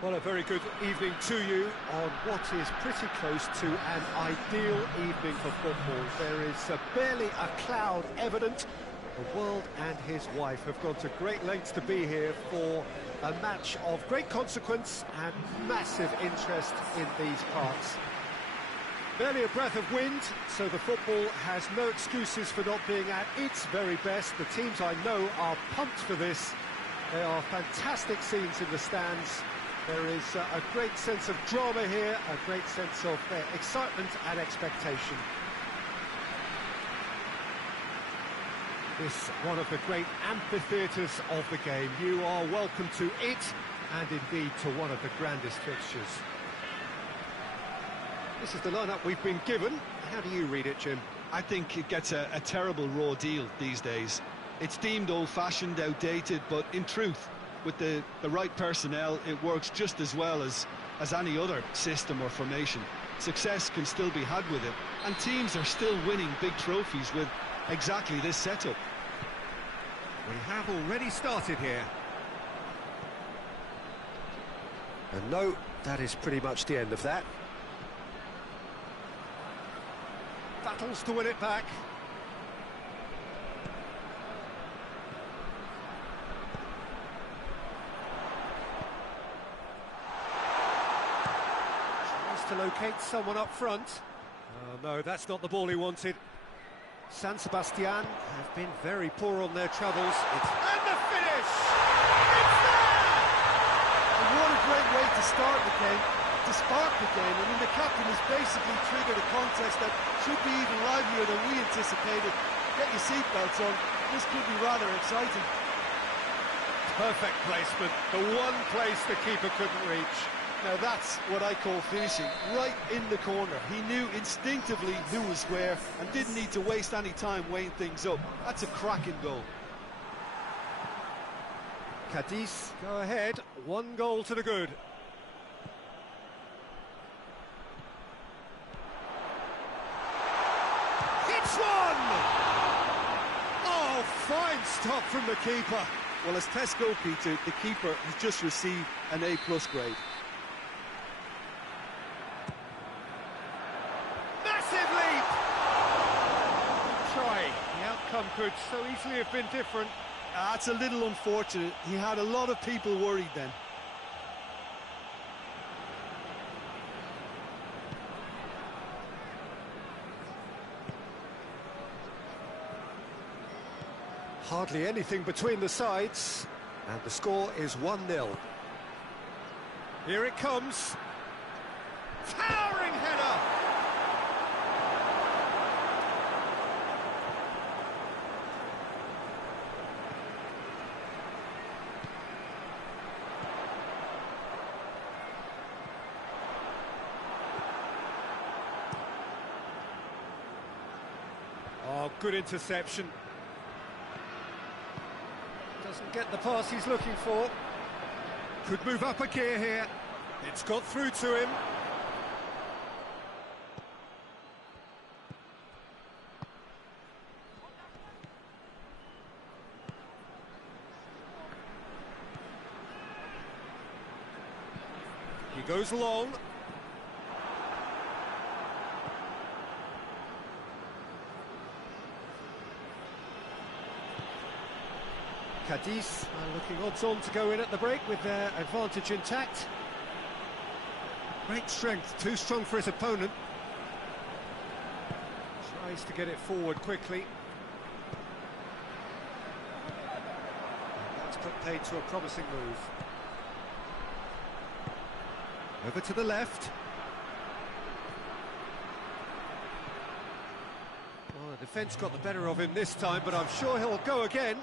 Well, a very good evening to you on what is pretty close to an ideal evening for football. There is barely a cloud evident. The world and his wife have gone to great lengths to be here for a match of great consequence and massive interest in these parts. Barely a breath of wind, so the football has no excuses for not being at its very best. The teams I know are pumped for this. There are fantastic scenes in the stands. There is a great sense of drama here, a great sense of excitement and expectation. This one of the great amphitheatres of the game. You are welcome to it, and indeed to one of the grandest fixtures. This is the lineup we've been given. How do you read it, Jim? I think it gets a terrible raw deal these days. It's deemed old-fashioned, outdated, but in truth, with the right personnel, it works just as well as any other system or formation. Success can still be had with it, and teams are still winning big trophies with exactly this setup. We have already started here. And no, that is pretty much the end of that. Battles to win it back. To locate someone up front. No, that's not the ball he wanted. San Sebastian have been very poor on their travels. And the finish! It's there! And what a great way to start the game, to spark the game. I mean, the captain has basically triggered a contest that should be even livelier than we anticipated. Get your seatbelts on. This could be rather exciting. Perfect placement. The one place the keeper couldn't reach. Now that's what I call finishing, right in the corner. He knew instinctively who was where and didn't need to waste any time weighing things up. That's a cracking goal. CADIZ go ahead, 1 goal to the good. It's one! Oh, fine stop from the keeper. Well, as tests go, Peter, the keeper has just received an A+ grade. The outcome could so easily have been different. That's a little unfortunate. He had a lot of people worried then. Hardly anything between the sides, and the score is 1-0. Here it comes. Towering header! Oh, good interception. Doesn't get the pass he's looking for. Could move up a gear here. It's got through to him. He goes long. CADIZ looking odds-on to go in at the break with their advantage intact. Great strength, too strong for his opponent. Tries to get it forward quickly. And that's put paid to a promising move. Over to the left. Well, the defence got the better of him this time, but I'm sure he'll go again.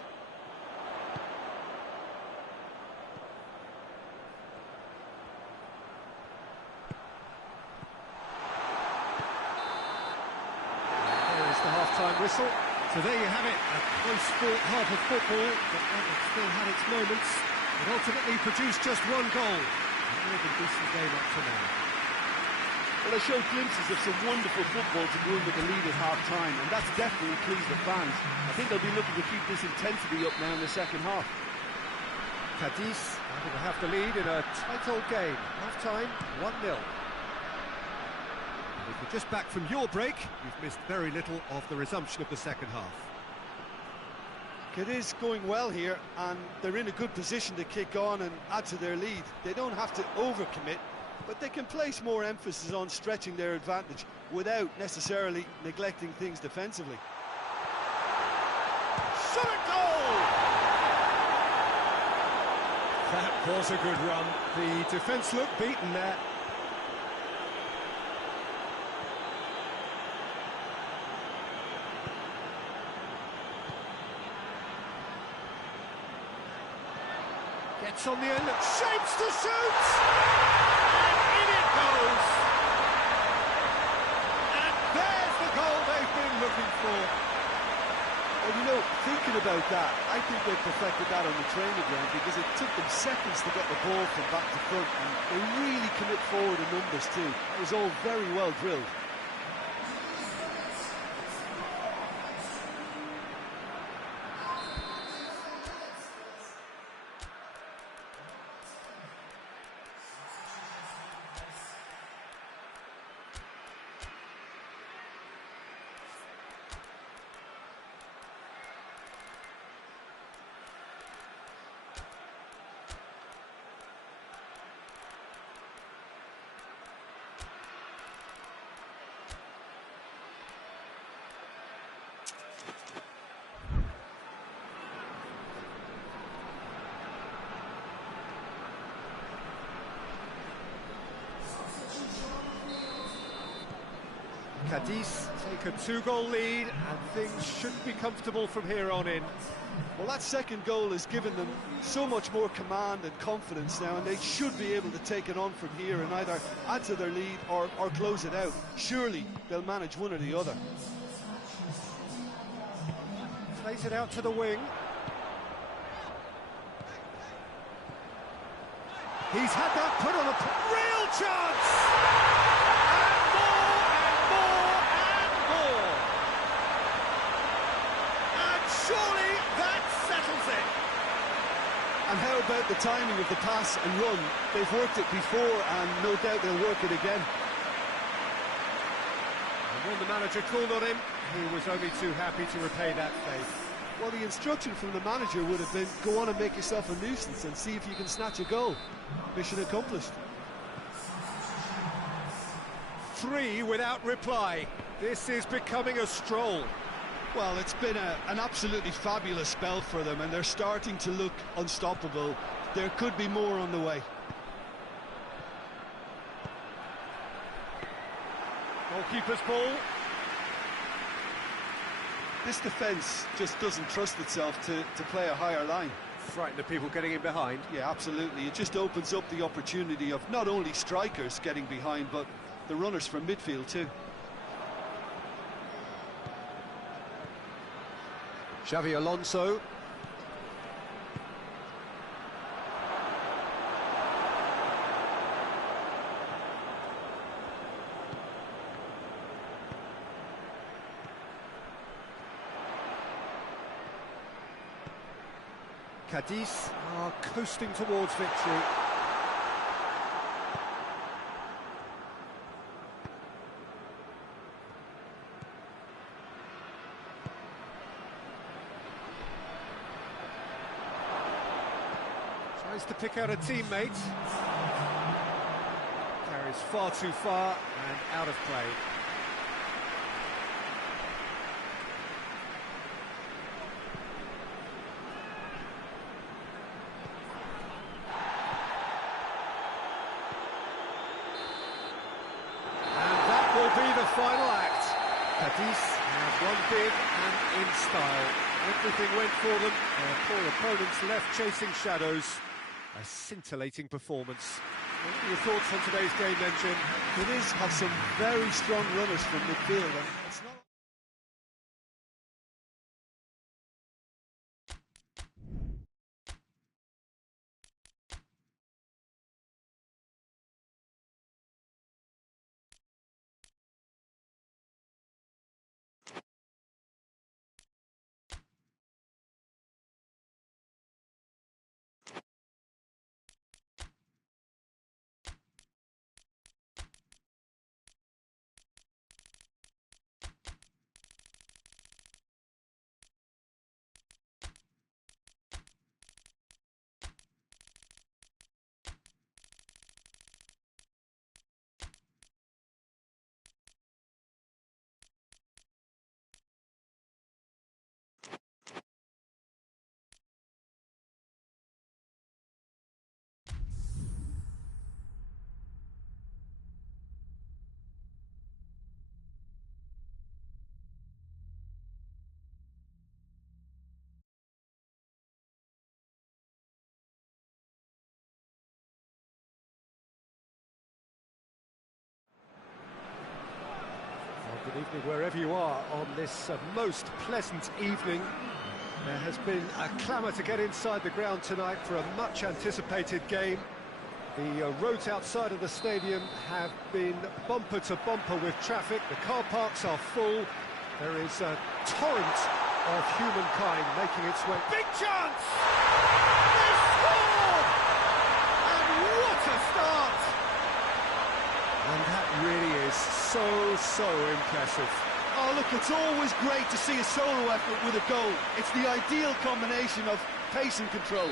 Half-time whistle. So there you have it, a close-fought half of football, but one that still had its moments. It ultimately produced just one goal. A more than decent game up to now. Well, they showed glimpses of some wonderful football to go in with the lead at half-time, and that's definitely pleased the fans. I think they'll be looking to keep this intensity up now in the second half. CADIZ happy to have the lead in a tight old game. Half-time, 1-0. If you're just back from your break, you've missed very little of the resumption of the second half. It is going well here, and they're in a good position to kick on and add to their lead. They don't have to overcommit, but they can place more emphasis on stretching their advantage without necessarily neglecting things defensively. Shot a goal! That was a good run. The defence looked beaten there. Gets on the end, shapes to shoot! And in it goes! And there's the goal they've been looking for. Well, you know, thinking about that, I think they perfected that on the training ground because it took them seconds to get the ball from back to front, and they really commit forward in numbers too. It was all very well drilled. CADIZ take a 2-goal lead, and things should be comfortable from here on in. Well, that second goal has given them so much more command and confidence now, and they should be able to take it on from here and either add to their lead or close it out. Surely they'll manage one or the other. Plays it out to the wing. He's had that put on a real chance! Surely that settles it. And how about the timing of the pass and run? They've worked it before, and no doubt they'll work it again. And when the manager called on him, he was only too happy to repay that faith. Well, the instruction from the manager would have been, go on and make yourself a nuisance and see if you can snatch a goal. Mission accomplished. 3 without reply. This is becoming a stroll. Well, it's been an absolutely fabulous spell for them, and they're starting to look unstoppable. There could be more on the way. Goalkeeper's ball. This defence just doesn't trust itself to play a higher line. Frighten the people getting in behind. Yeah, absolutely. It just opens up the opportunity of not only strikers getting behind, but the runners from midfield too. Xavi Alonso. CADIZ are coasting towards victory. Tries to pick out a teammate. Carries far too far and out of play. Final act. CADIZ has won big and in style. Everything went for them. Their poor opponents left chasing shadows. A scintillating performance. What are your thoughts on today's game then, Jim? CADIZ have some very strong runners from midfield, and it's not... Good evening wherever you are on this most pleasant evening. There has been a clamour to get inside the ground tonight for a much anticipated game. The roads outside of the stadium have been bumper to bumper with traffic. The car parks are full. There is a torrent of humankind making its way. Big chance! They scored! And what a start! And that really is so impressive. Oh, look, it's always great to see a solo effort with a goal. It's the ideal combination of pace and control.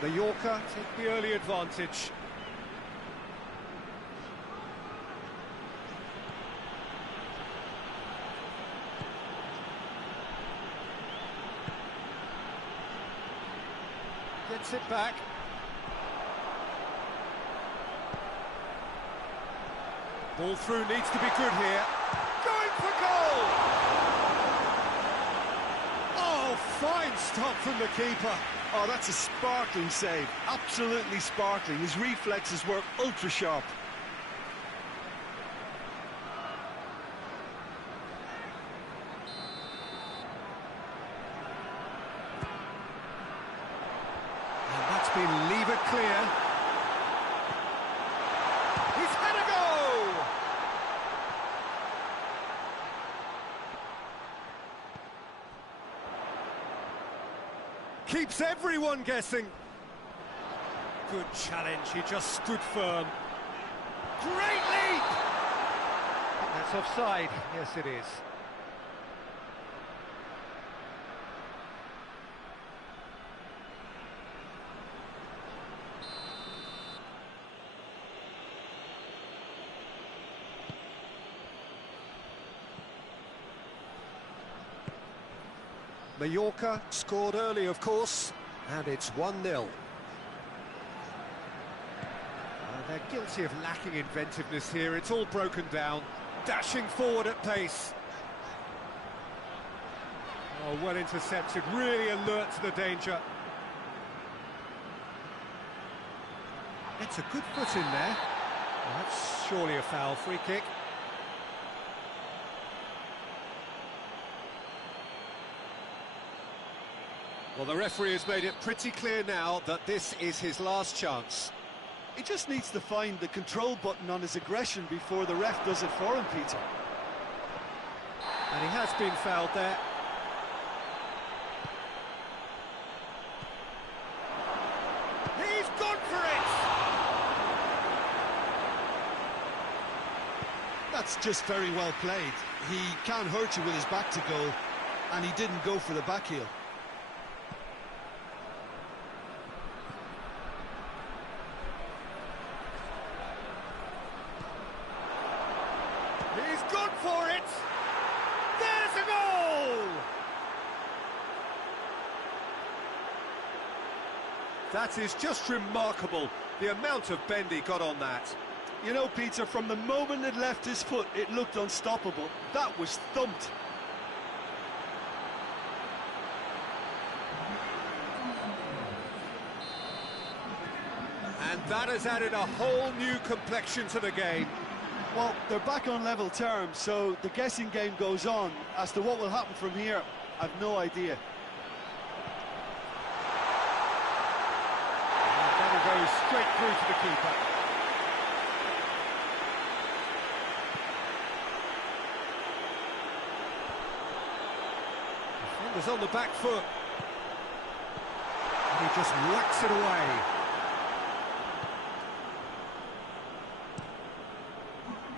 Mallorca take the early advantage. Gets it back. Ball through needs to be good here. Going for goal! Oh, fine stop from the keeper. Oh, that's a sparkling save. Absolutely sparkling. His reflexes were ultra sharp. And that's been levered clear. He's had a go! Keeps everyone guessing. Good challenge, he just stood firm. Great leap! That's offside, yes it is. Mallorca scored early, of course, and it's 1-0. They're guilty of lacking inventiveness here. It's all broken down, dashing forward at pace. Oh, well intercepted, really alert to the danger. It's a good foot in there. Well, that's surely a foul. Free kick. Well, the referee has made it pretty clear now that this is his last chance. He just needs to find the control button on his aggression before the ref does it for him, Peter. And he has been fouled there. He's gone for it! That's just very well played. He can't hurt you with his back to goal, and he didn't go for the back heel. He's gone for it! There's a goal! That is just remarkable, the amount of bend he got on that. You know, Peter, from the moment it left his foot, it looked unstoppable. That was thumped. And that has added a whole new complexion to the game. Well, they're back on level terms, so the guessing game goes on. As to what will happen from here, I've no idea. And that'll go straight through to the keeper. Defender's on the back foot. And he just whacks it away.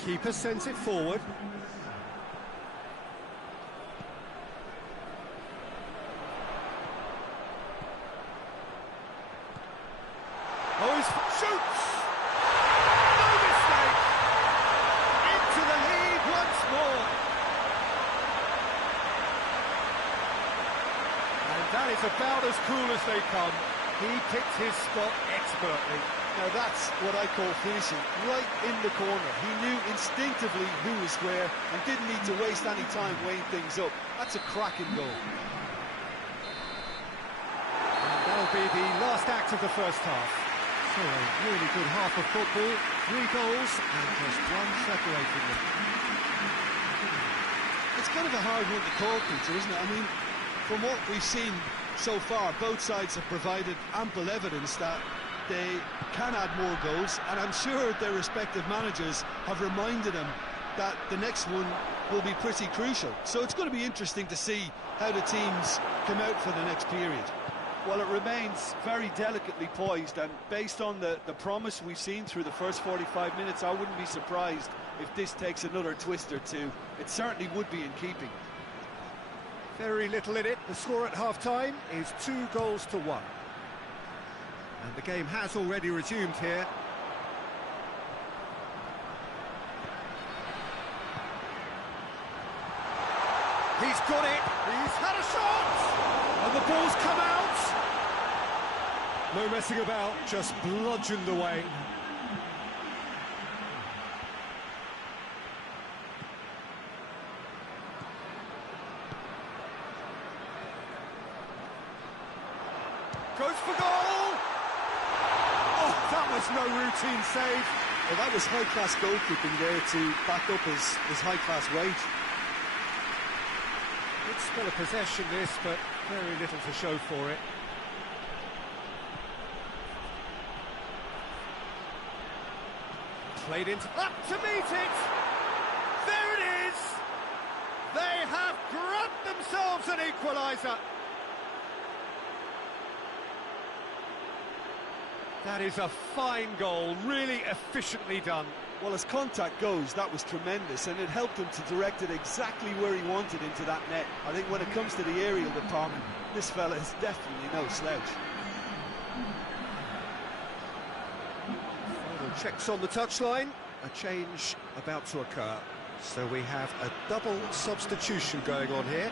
Keeper sends it forward. Oh, he shoots! No mistake! Into the lead once more. And that is about as cool as they come. He picked his spot expertly. Now that's what I call finishing, right in the corner. He knew instinctively who was where and didn't need to waste any time weighing things up. That's a cracking goal. And that'll be the last act of the first half. So a really good half of football, 3 goals and just one separating them. It's kind of a hard one to call, Peter, isn't it? I mean, from what we've seen so far, both sides have provided ample evidence that they can add more goals, and I'm sure their respective managers have reminded them that the next one will be pretty crucial. So it's going to be interesting to see how the teams come out for the next period. Well, it remains very delicately poised, and based on the promise we've seen through the first 45 minutes, I wouldn't be surprised if this takes another twist or two. It certainly would be in keeping. Very little in it. The score at half-time is 2-1. And the game has already resumed here. He's got it! He's had a shot! And the ball's come out! No messing about, just bludgeoned away. Goes for goal! Oh, that was no routine save. Well, that was high-class goalkeeping there to back up his high-class wage. Good spell of possession this, but very little to show for it. Played into... up to meet it! There it is! They have grabbed themselves an equaliser. That is a fine goal, really efficiently done. Well, as contact goes, that was tremendous, and it helped him to direct it exactly where he wanted into that net. I think when it comes to the aerial department, this fella is definitely no slouch. Final checks on the touchline, a change about to occur. So we have a double substitution going on here.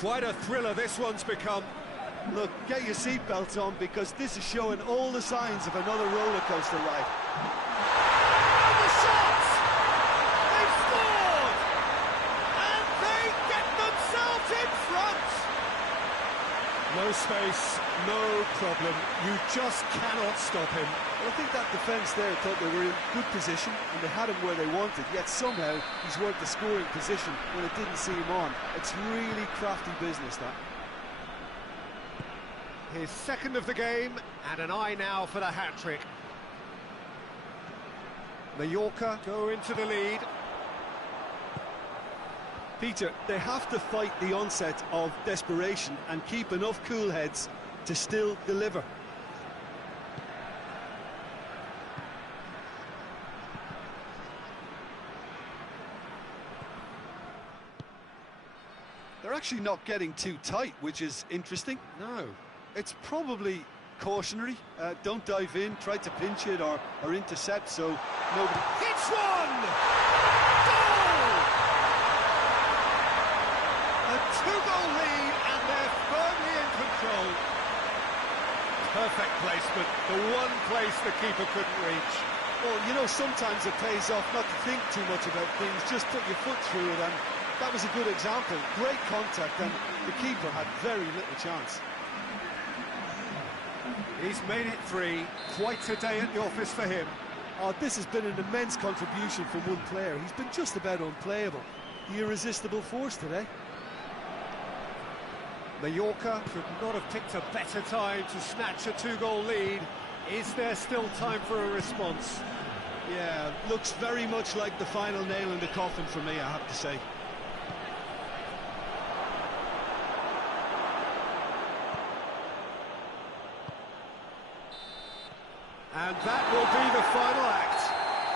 quite a thriller this one's become. Look, get your seatbelts on, because this is showing all the signs of another roller coaster ride. And the shots! They've scored! And they get themselves in front! No space, no problem. You just cannot stop him. Well, I think that defence there thought they were in good position and they had him where they wanted, yet somehow he's worked the scoring position when it didn't see him on. It's really crafty business, that. His second of the game, and an eye now for the hat-trick. Mallorca go into the lead. Peter, they have to fight the onset of desperation and keep enough cool heads to still deliver. They're actually not getting too tight, which is interesting. No. It's probably cautionary. Don't dive in, try to pinch it or intercept, so nobody... Hits one! Goal! A two-goal lead, and they're firmly in control. Perfect placement, the one place the keeper couldn't reach. Well, you know, sometimes it pays off not to think too much about things, just put your foot through it, and that was a good example. Great contact, and the keeper had very little chance. He's made it 3. Quite a day at the office for him. Oh, this has been an immense contribution from one player. He's been just about unplayable. The irresistible force today. Mallorca could not have picked a better time to snatch a 2-goal lead. Is there still time for a response? Yeah, looks very much like the final nail in the coffin for me, I have to say. And that will be the final act.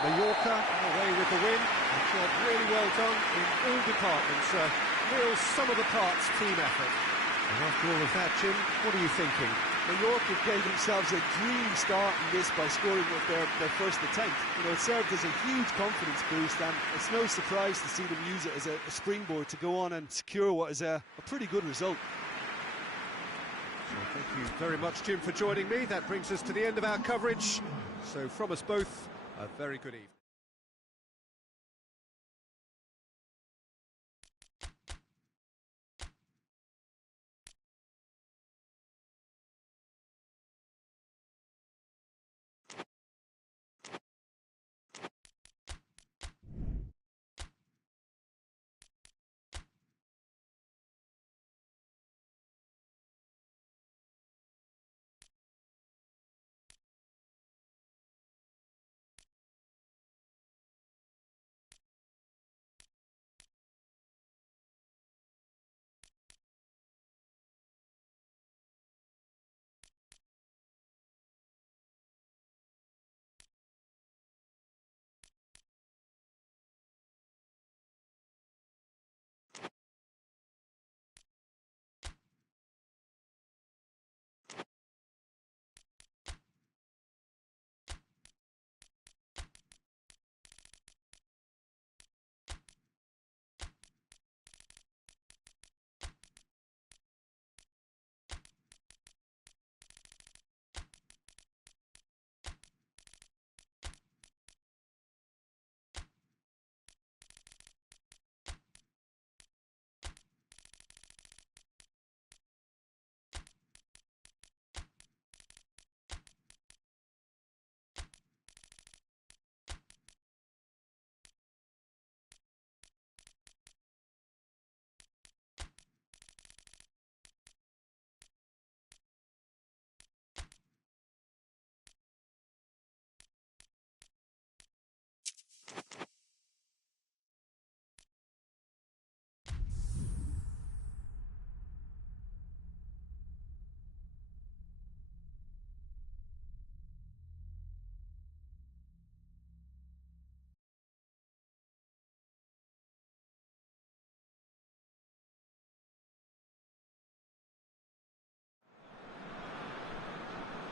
Mallorca away with the win. A job really well done in all departments. A real sum-of-the-parts team effort. And after all of that, Jim, what are you thinking? Mallorca gave themselves a dream start in this by scoring with their first attempt. You know, it served as a huge confidence boost, and it's no surprise to see them use it as a springboard to go on and secure what is a pretty good result. So thank you very much, Jim, for joining me. That brings us to the end of our coverage. So from us both, a very good evening.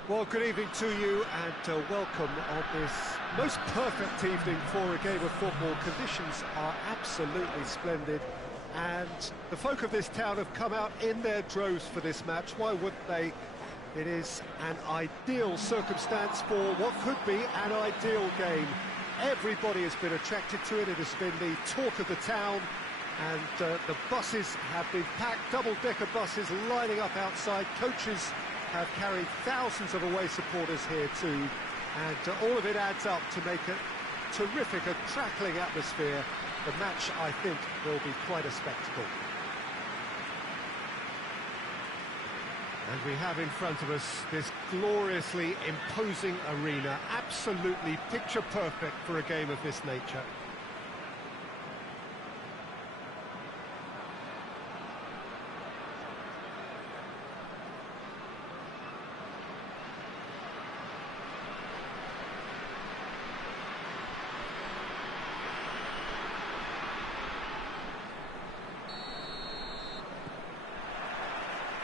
Well, good evening to you, and welcome on this most perfect evening for a game of football. Conditions are absolutely splendid. And the folk of this town have come out in their droves for this match. Why wouldn't they? It is an ideal circumstance for what could be an ideal game. Everybody has been attracted to it. It has been the talk of the town. And the buses have been packed, double-decker buses lining up outside. Coaches have carried thousands of away supporters here too. And all of it adds up to make a terrific, a crackling atmosphere. The match, I think, will be quite a spectacle. And we have in front of us this gloriously imposing arena, absolutely picture perfect for a game of this nature.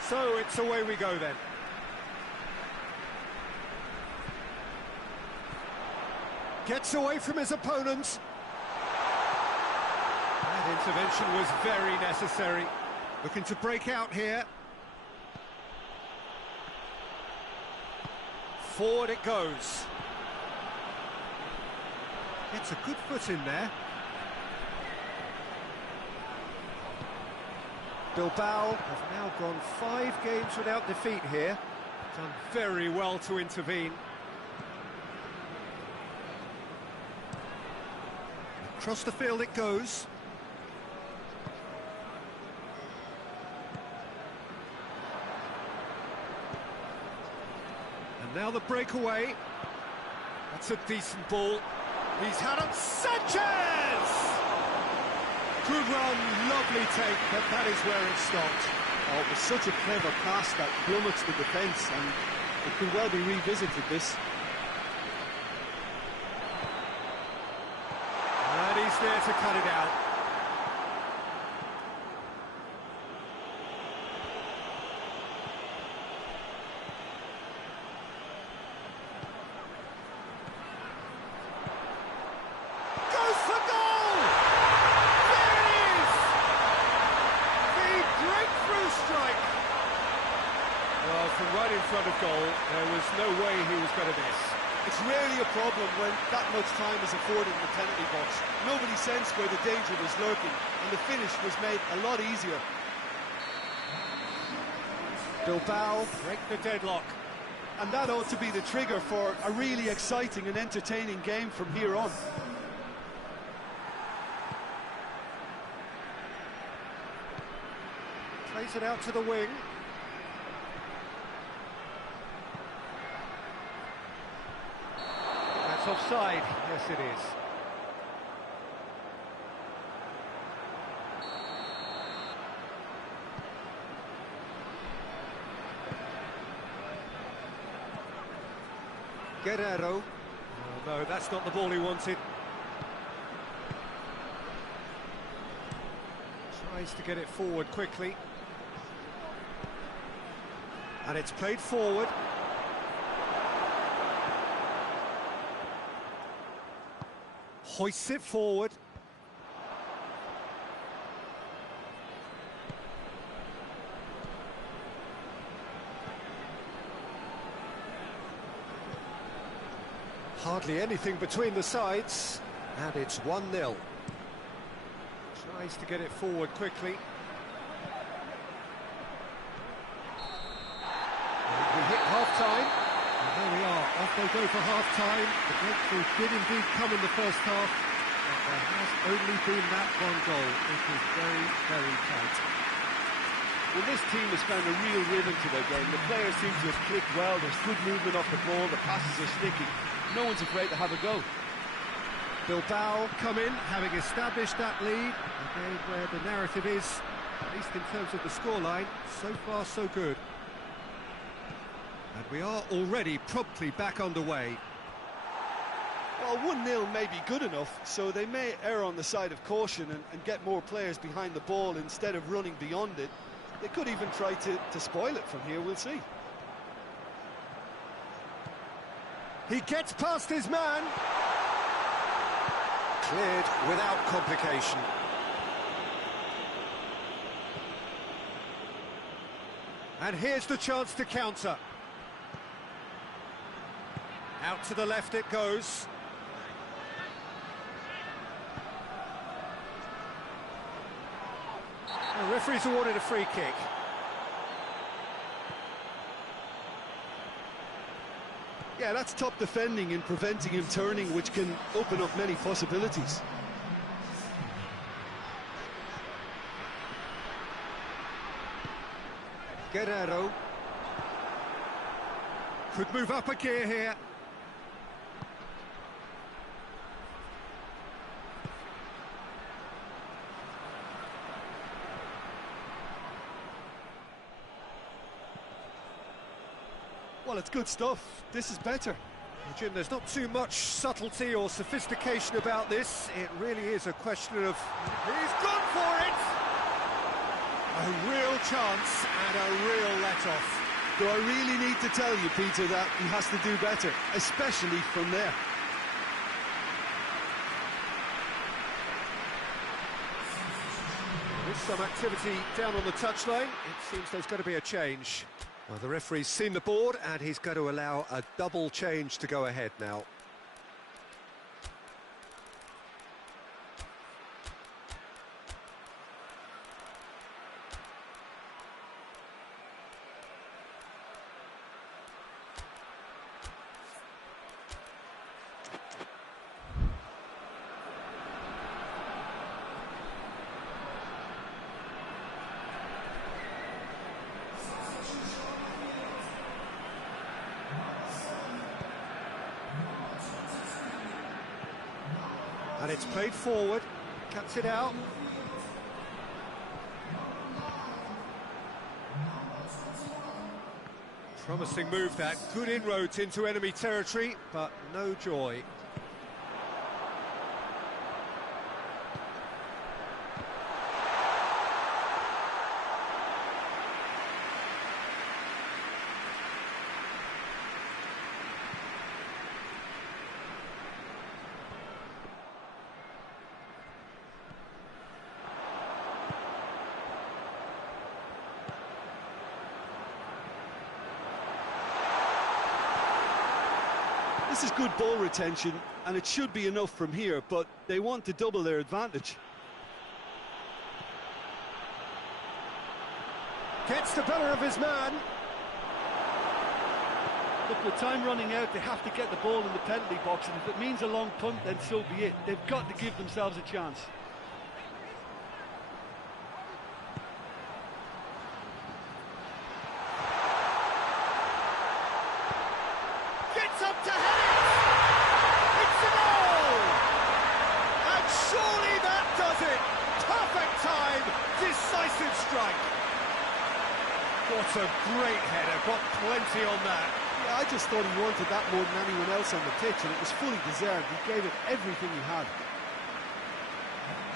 So it's away we go then. Gets away from his opponents. That intervention was very necessary. Looking to break out here. Forward it goes. Gets a good foot in there. Bilbao have now gone 5 games without defeat here. Done very well to intervene. Across the field it goes. And now the breakaway. That's a decent ball. He's had it. Sanchez! Good run, lovely take, but that is where it stopped. Oh, it was such a clever pass that plummets the defence, and it could well be revisited, this. And he's there to cut it out. Goes for goal! There it is! The breakthrough strike! Well, from right in front of goal, there was no way he was going to miss. It's rarely a problem when that much time is afforded in the penalty box. Nobody sensed where the danger was lurking, and the finish was made a lot easier. Bilbao break the deadlock. And that ought to be the trigger for a really exciting and entertaining game from here on. Plays it out to the wing. That's offside. Yes, it is. Guerrero. Oh, no, that's not the ball he wanted. Tries to get it forward quickly. And it's played forward. Hoists it forward. Hardly anything between the sides, and it's 1-0. Tries to get it forward quickly. We hit half-time, and there we are, off they go for half-time. The breakthrough did indeed come in the first half, but there has only been that one goal. It is very, very tight. Well, this team has found a real rhythm to their game. The players seem to have clicked well, there's good movement off the ball, the passes are sticking. No one's afraid to have a go. Bilbao come in, having established that lead. Again, where the narrative is, at least in terms of the scoreline, so far so good. And we are already promptly back underway. Well, 1-0 may be good enough, so they may err on the side of caution and get more players behind the ball instead of running beyond it. They could even try to spoil it from here, we'll see. He gets past his man. Cleared without complication. And here's the chance to counter. Out to the left it goes. The referee's awarded a free kick. Yeah, that's top defending and preventing him turning, which can open up many possibilities. Guerrero could move up a gear here. Well, it's good stuff. This is better. Well, Jim, there's not too much subtlety or sophistication about this. It really is a question of... He's gone for it! A real chance and a real let-off. Do I really need to tell you, Peter, that he has to do better, especially from there? With some activity down on the touchline, it seems there's going to be a change. Well, the referee's seen the board and he's going to allow a double change to go ahead now. And it's played forward, cuts it out. Promising move that, good inroads into enemy territory, but no joy. This is good ball retention, and it should be enough from here, but they want to double their advantage. Gets the better of his man. Look, with time running out, they have to get the ball in the penalty box, and if it means a long punt, then so be it. They've got to give themselves a chance. Gets up to head it! It's a goal! And surely that does it! Perfect time, decisive strike. What a great header, got plenty on that. Yeah, I just thought he wanted that more than anyone else on the pitch, and it was fully deserved. He gave it everything he had.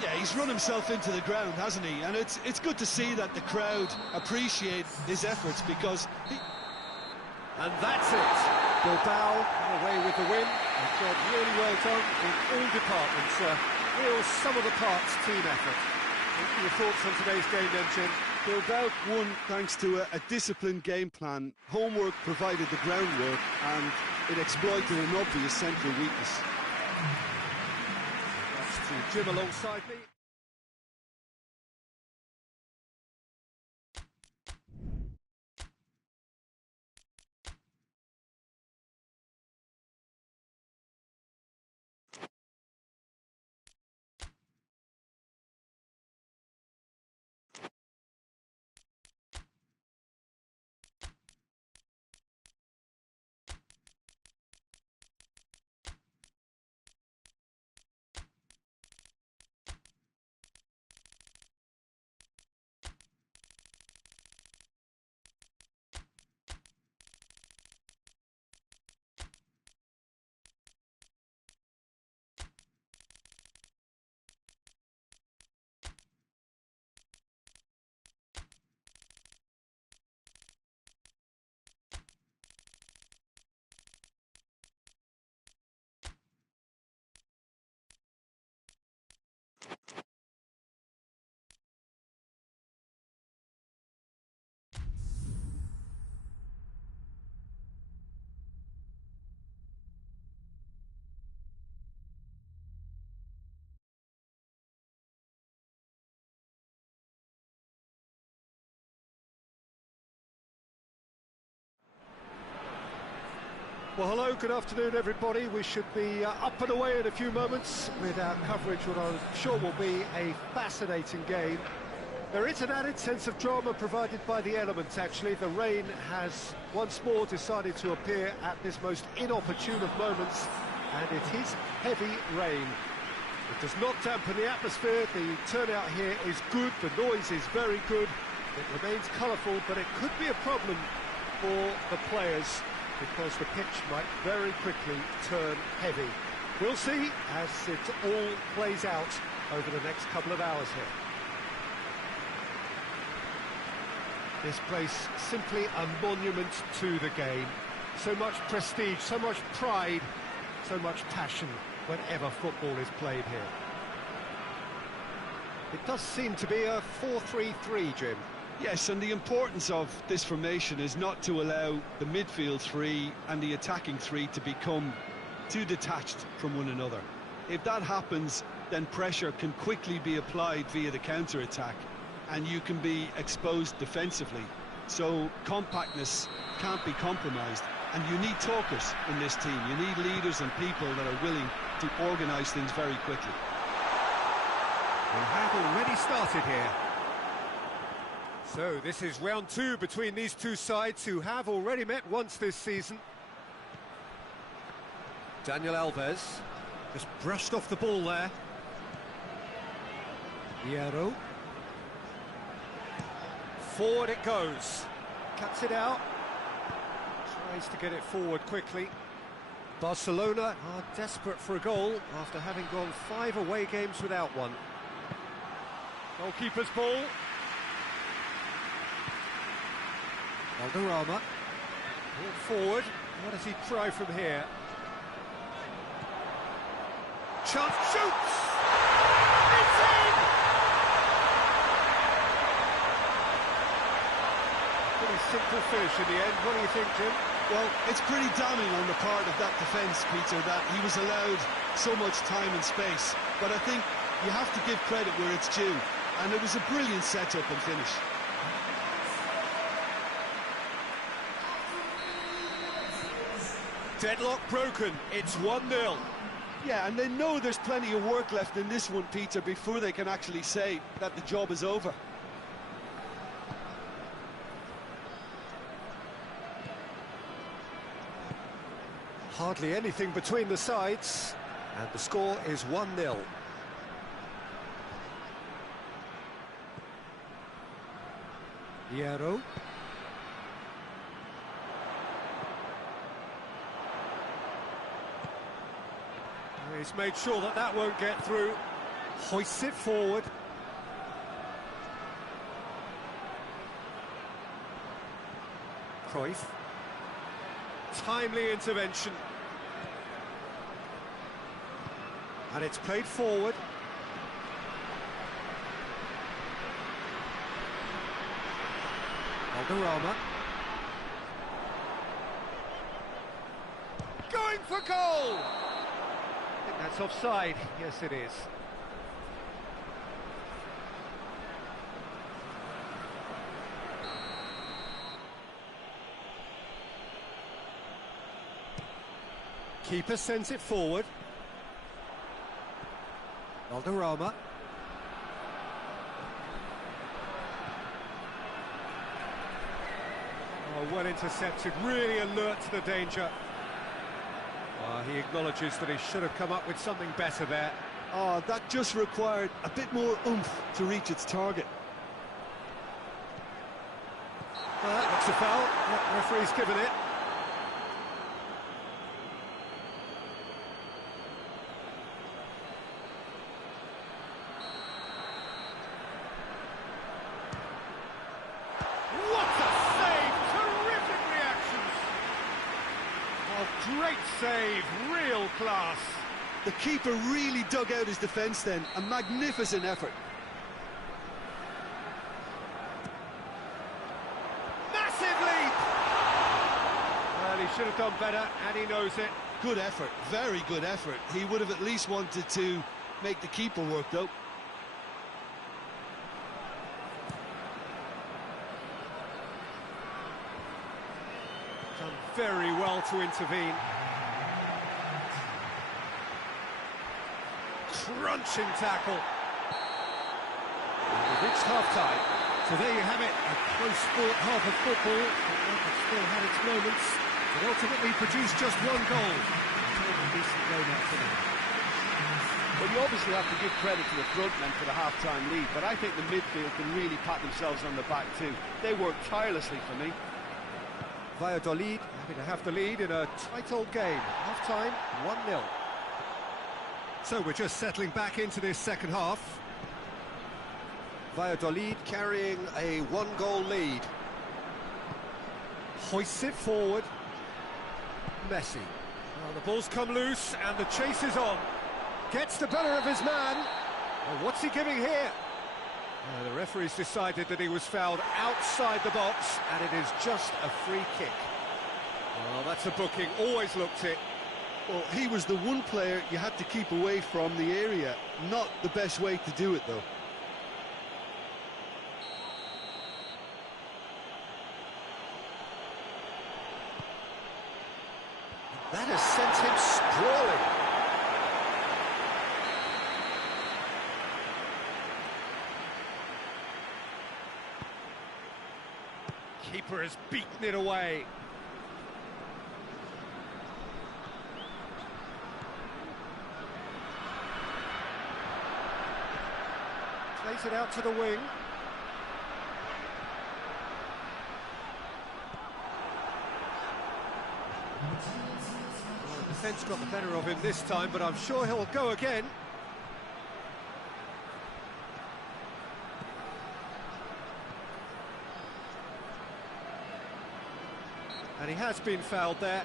Yeah, he's run himself into the ground, hasn't he? And it's good to see that the crowd appreciate his efforts, because he... And that's it. Bilbao away with the win. A job really well done in all departments. Real sum-of-the-parts team effort. What are your thoughts on today's game then, Jim? Bilbao won thanks to a disciplined game plan. Homework provided the groundwork, and it exploited an obvious central weakness. That's to Jim alongside me. Well, hello, good afternoon, everybody. We should be up and away in a few moments with our coverage, what I'm sure will be a fascinating game. There is an added sense of drama provided by the elements, actually. The rain has once more decided to appear at this most inopportune of moments, and it is heavy rain. It does not dampen the atmosphere. The turnout here is good, the noise is very good. It remains colourful, but it could be a problem for the players, because the pitch might very quickly turn heavy. We'll see as it all plays out over the next couple of hours here. This place simply a monument to the game. So much prestige, so much pride, so much passion whenever football is played here. It does seem to be a 4-3-3, Jim. Yes, and the importance of this formation is not to allow the midfield three and the attacking three to become too detached from one another. If that happens, then pressure can quickly be applied via the counter-attack, and you can be exposed defensively. So compactness can't be compromised, and you need talkers in this team. You need leaders and people that are willing to organise things very quickly. We have already started here. So this is round two between these two sides who have already met once this season. Daniel Alves just brushed off the ball there. Hierro. Forward it goes. Cuts it out. Tries to get it forward quickly. Barcelona are desperate for a goal after having gone 5 away games without one. Goalkeeper's ball. Valderrama. Ball forward. What does he try from here? Chance, shoots! It's in! Pretty simple finish in the end. What do you think, Jim? Well, it's pretty damning on the part of that defence, Peter, that he was allowed so much time and space. But I think you have to give credit where it's due. And it was a brilliant setup and finish. Deadlock broken, it's 1-0. Yeah, and they know there's plenty of work left in this one, Peter, before they can actually say that the job is over. Hardly anything between the sides, and the score is 1-0. Hierro. He's made sure that that won't get through. Hoists it forward. Cruyff. Timely intervention. And it's played forward. Valderrama. Going for goal! I think that's offside. Yes, it is. Keeper sends it forward. Valderrama. Oh, well intercepted, really alert to the danger. He acknowledges that he should have come up with something better there. Oh, that just required a bit more oomph to reach its target. Well, that looks a foul. The referee's given it. Great save, real class. The keeper really dug out his defence then, a magnificent effort. Massive leap! Well, he should have done better, and he knows it. Good effort, very good effort. He would have at least wanted to make the keeper work, though. Done very well to intervene. Crunching tackle. And we've reached half-time. So there you have it, a close-fought half of football. It still had its moments, but ultimately produced just one goal. A decent game out today. Well, you obviously have to give credit to the front men for the half-time lead, but I think the midfield can really pat themselves on the back too. They worked tirelessly for me. Valladolid happy to have the lead in a tight old game. Half-time, 1-0. So we're just settling back into this second half. Valladolid carrying a one-goal lead. Hoists it forward. Messi. Well, the ball's come loose and the chase is on. Gets the better of his man. Well, what's he giving here? The referee's decided that he was fouled outside the box, and it is just a free kick. Well, that's a booking. Always looked it. Well, he was the one player you had to keep away from the area. Not the best way to do it, though. That has sent him sprawling. Keeper has beaten it away. Plays it out to the wing. Well, the defence got the better of him this time, but I'm sure he'll go again. And he has been fouled there.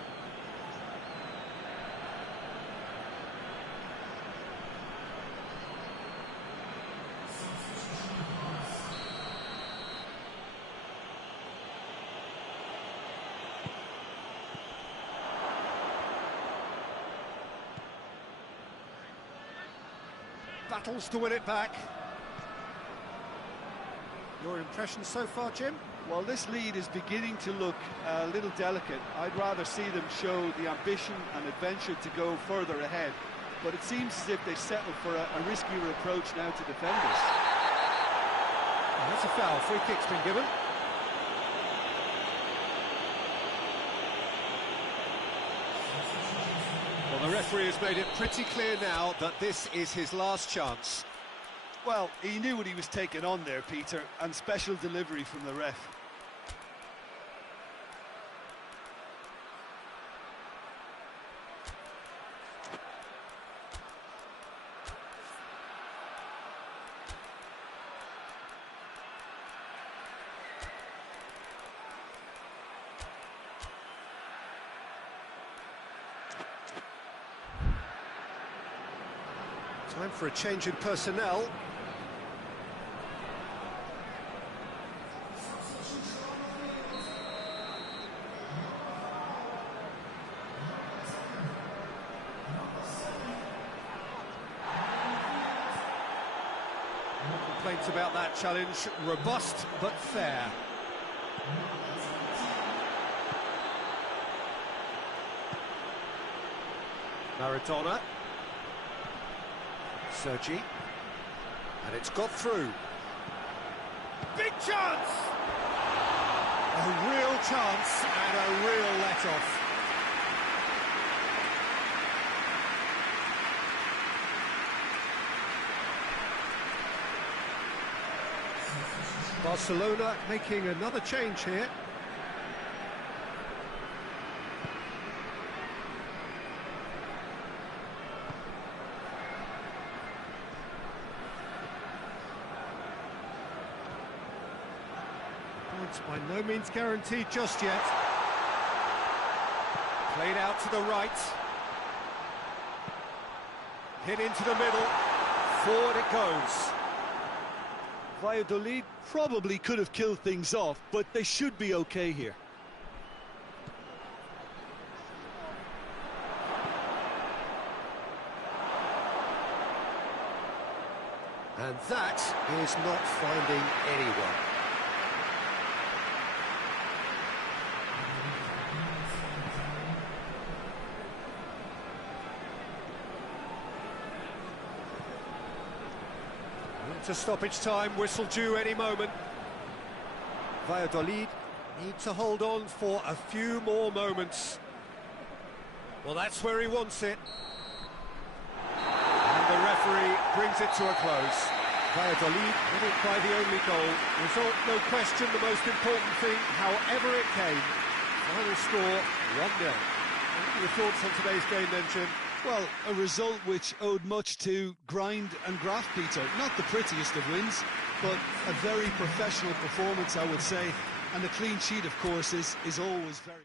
Battles to win it back. Your impressions so far, Jim? Well, this lead is beginning to look a little delicate. I'd rather see them show the ambition and adventure to go further ahead. But it seems as if they settled for a riskier approach now to defend us. Oh, that's a foul. Free kick's been given. Well, the referee has made it pretty clear now that this is his last chance. Well, he knew what he was taking on there, Peter, and special delivery from the ref. Time for a change in personnel. No complaints about that challenge. Robust but fair. Maradona. Sergi, and it's got through. Big chance! A real chance and a real let-off. Barcelona making another change here. Points by no means guaranteed just yet. Played out to the right. Hit into the middle. Forward it goes. Valladolid probably could have killed things off, but they should be okay here. And that is not finding anyone. to stoppage time, whistle due any moment. Valladolid need to hold on for a few more moments. Well, that's where he wants it. And the referee brings it to a close. Valladolid win it by the only goal. Result, no question, the most important thing, however it came. Final score, 1-0. Your thoughts on today's game then, Jim? Well, a result which owed much to grind and graft, Peter. Not the prettiest of wins, but a very professional performance, I would say. And a clean sheet, of course, is always very...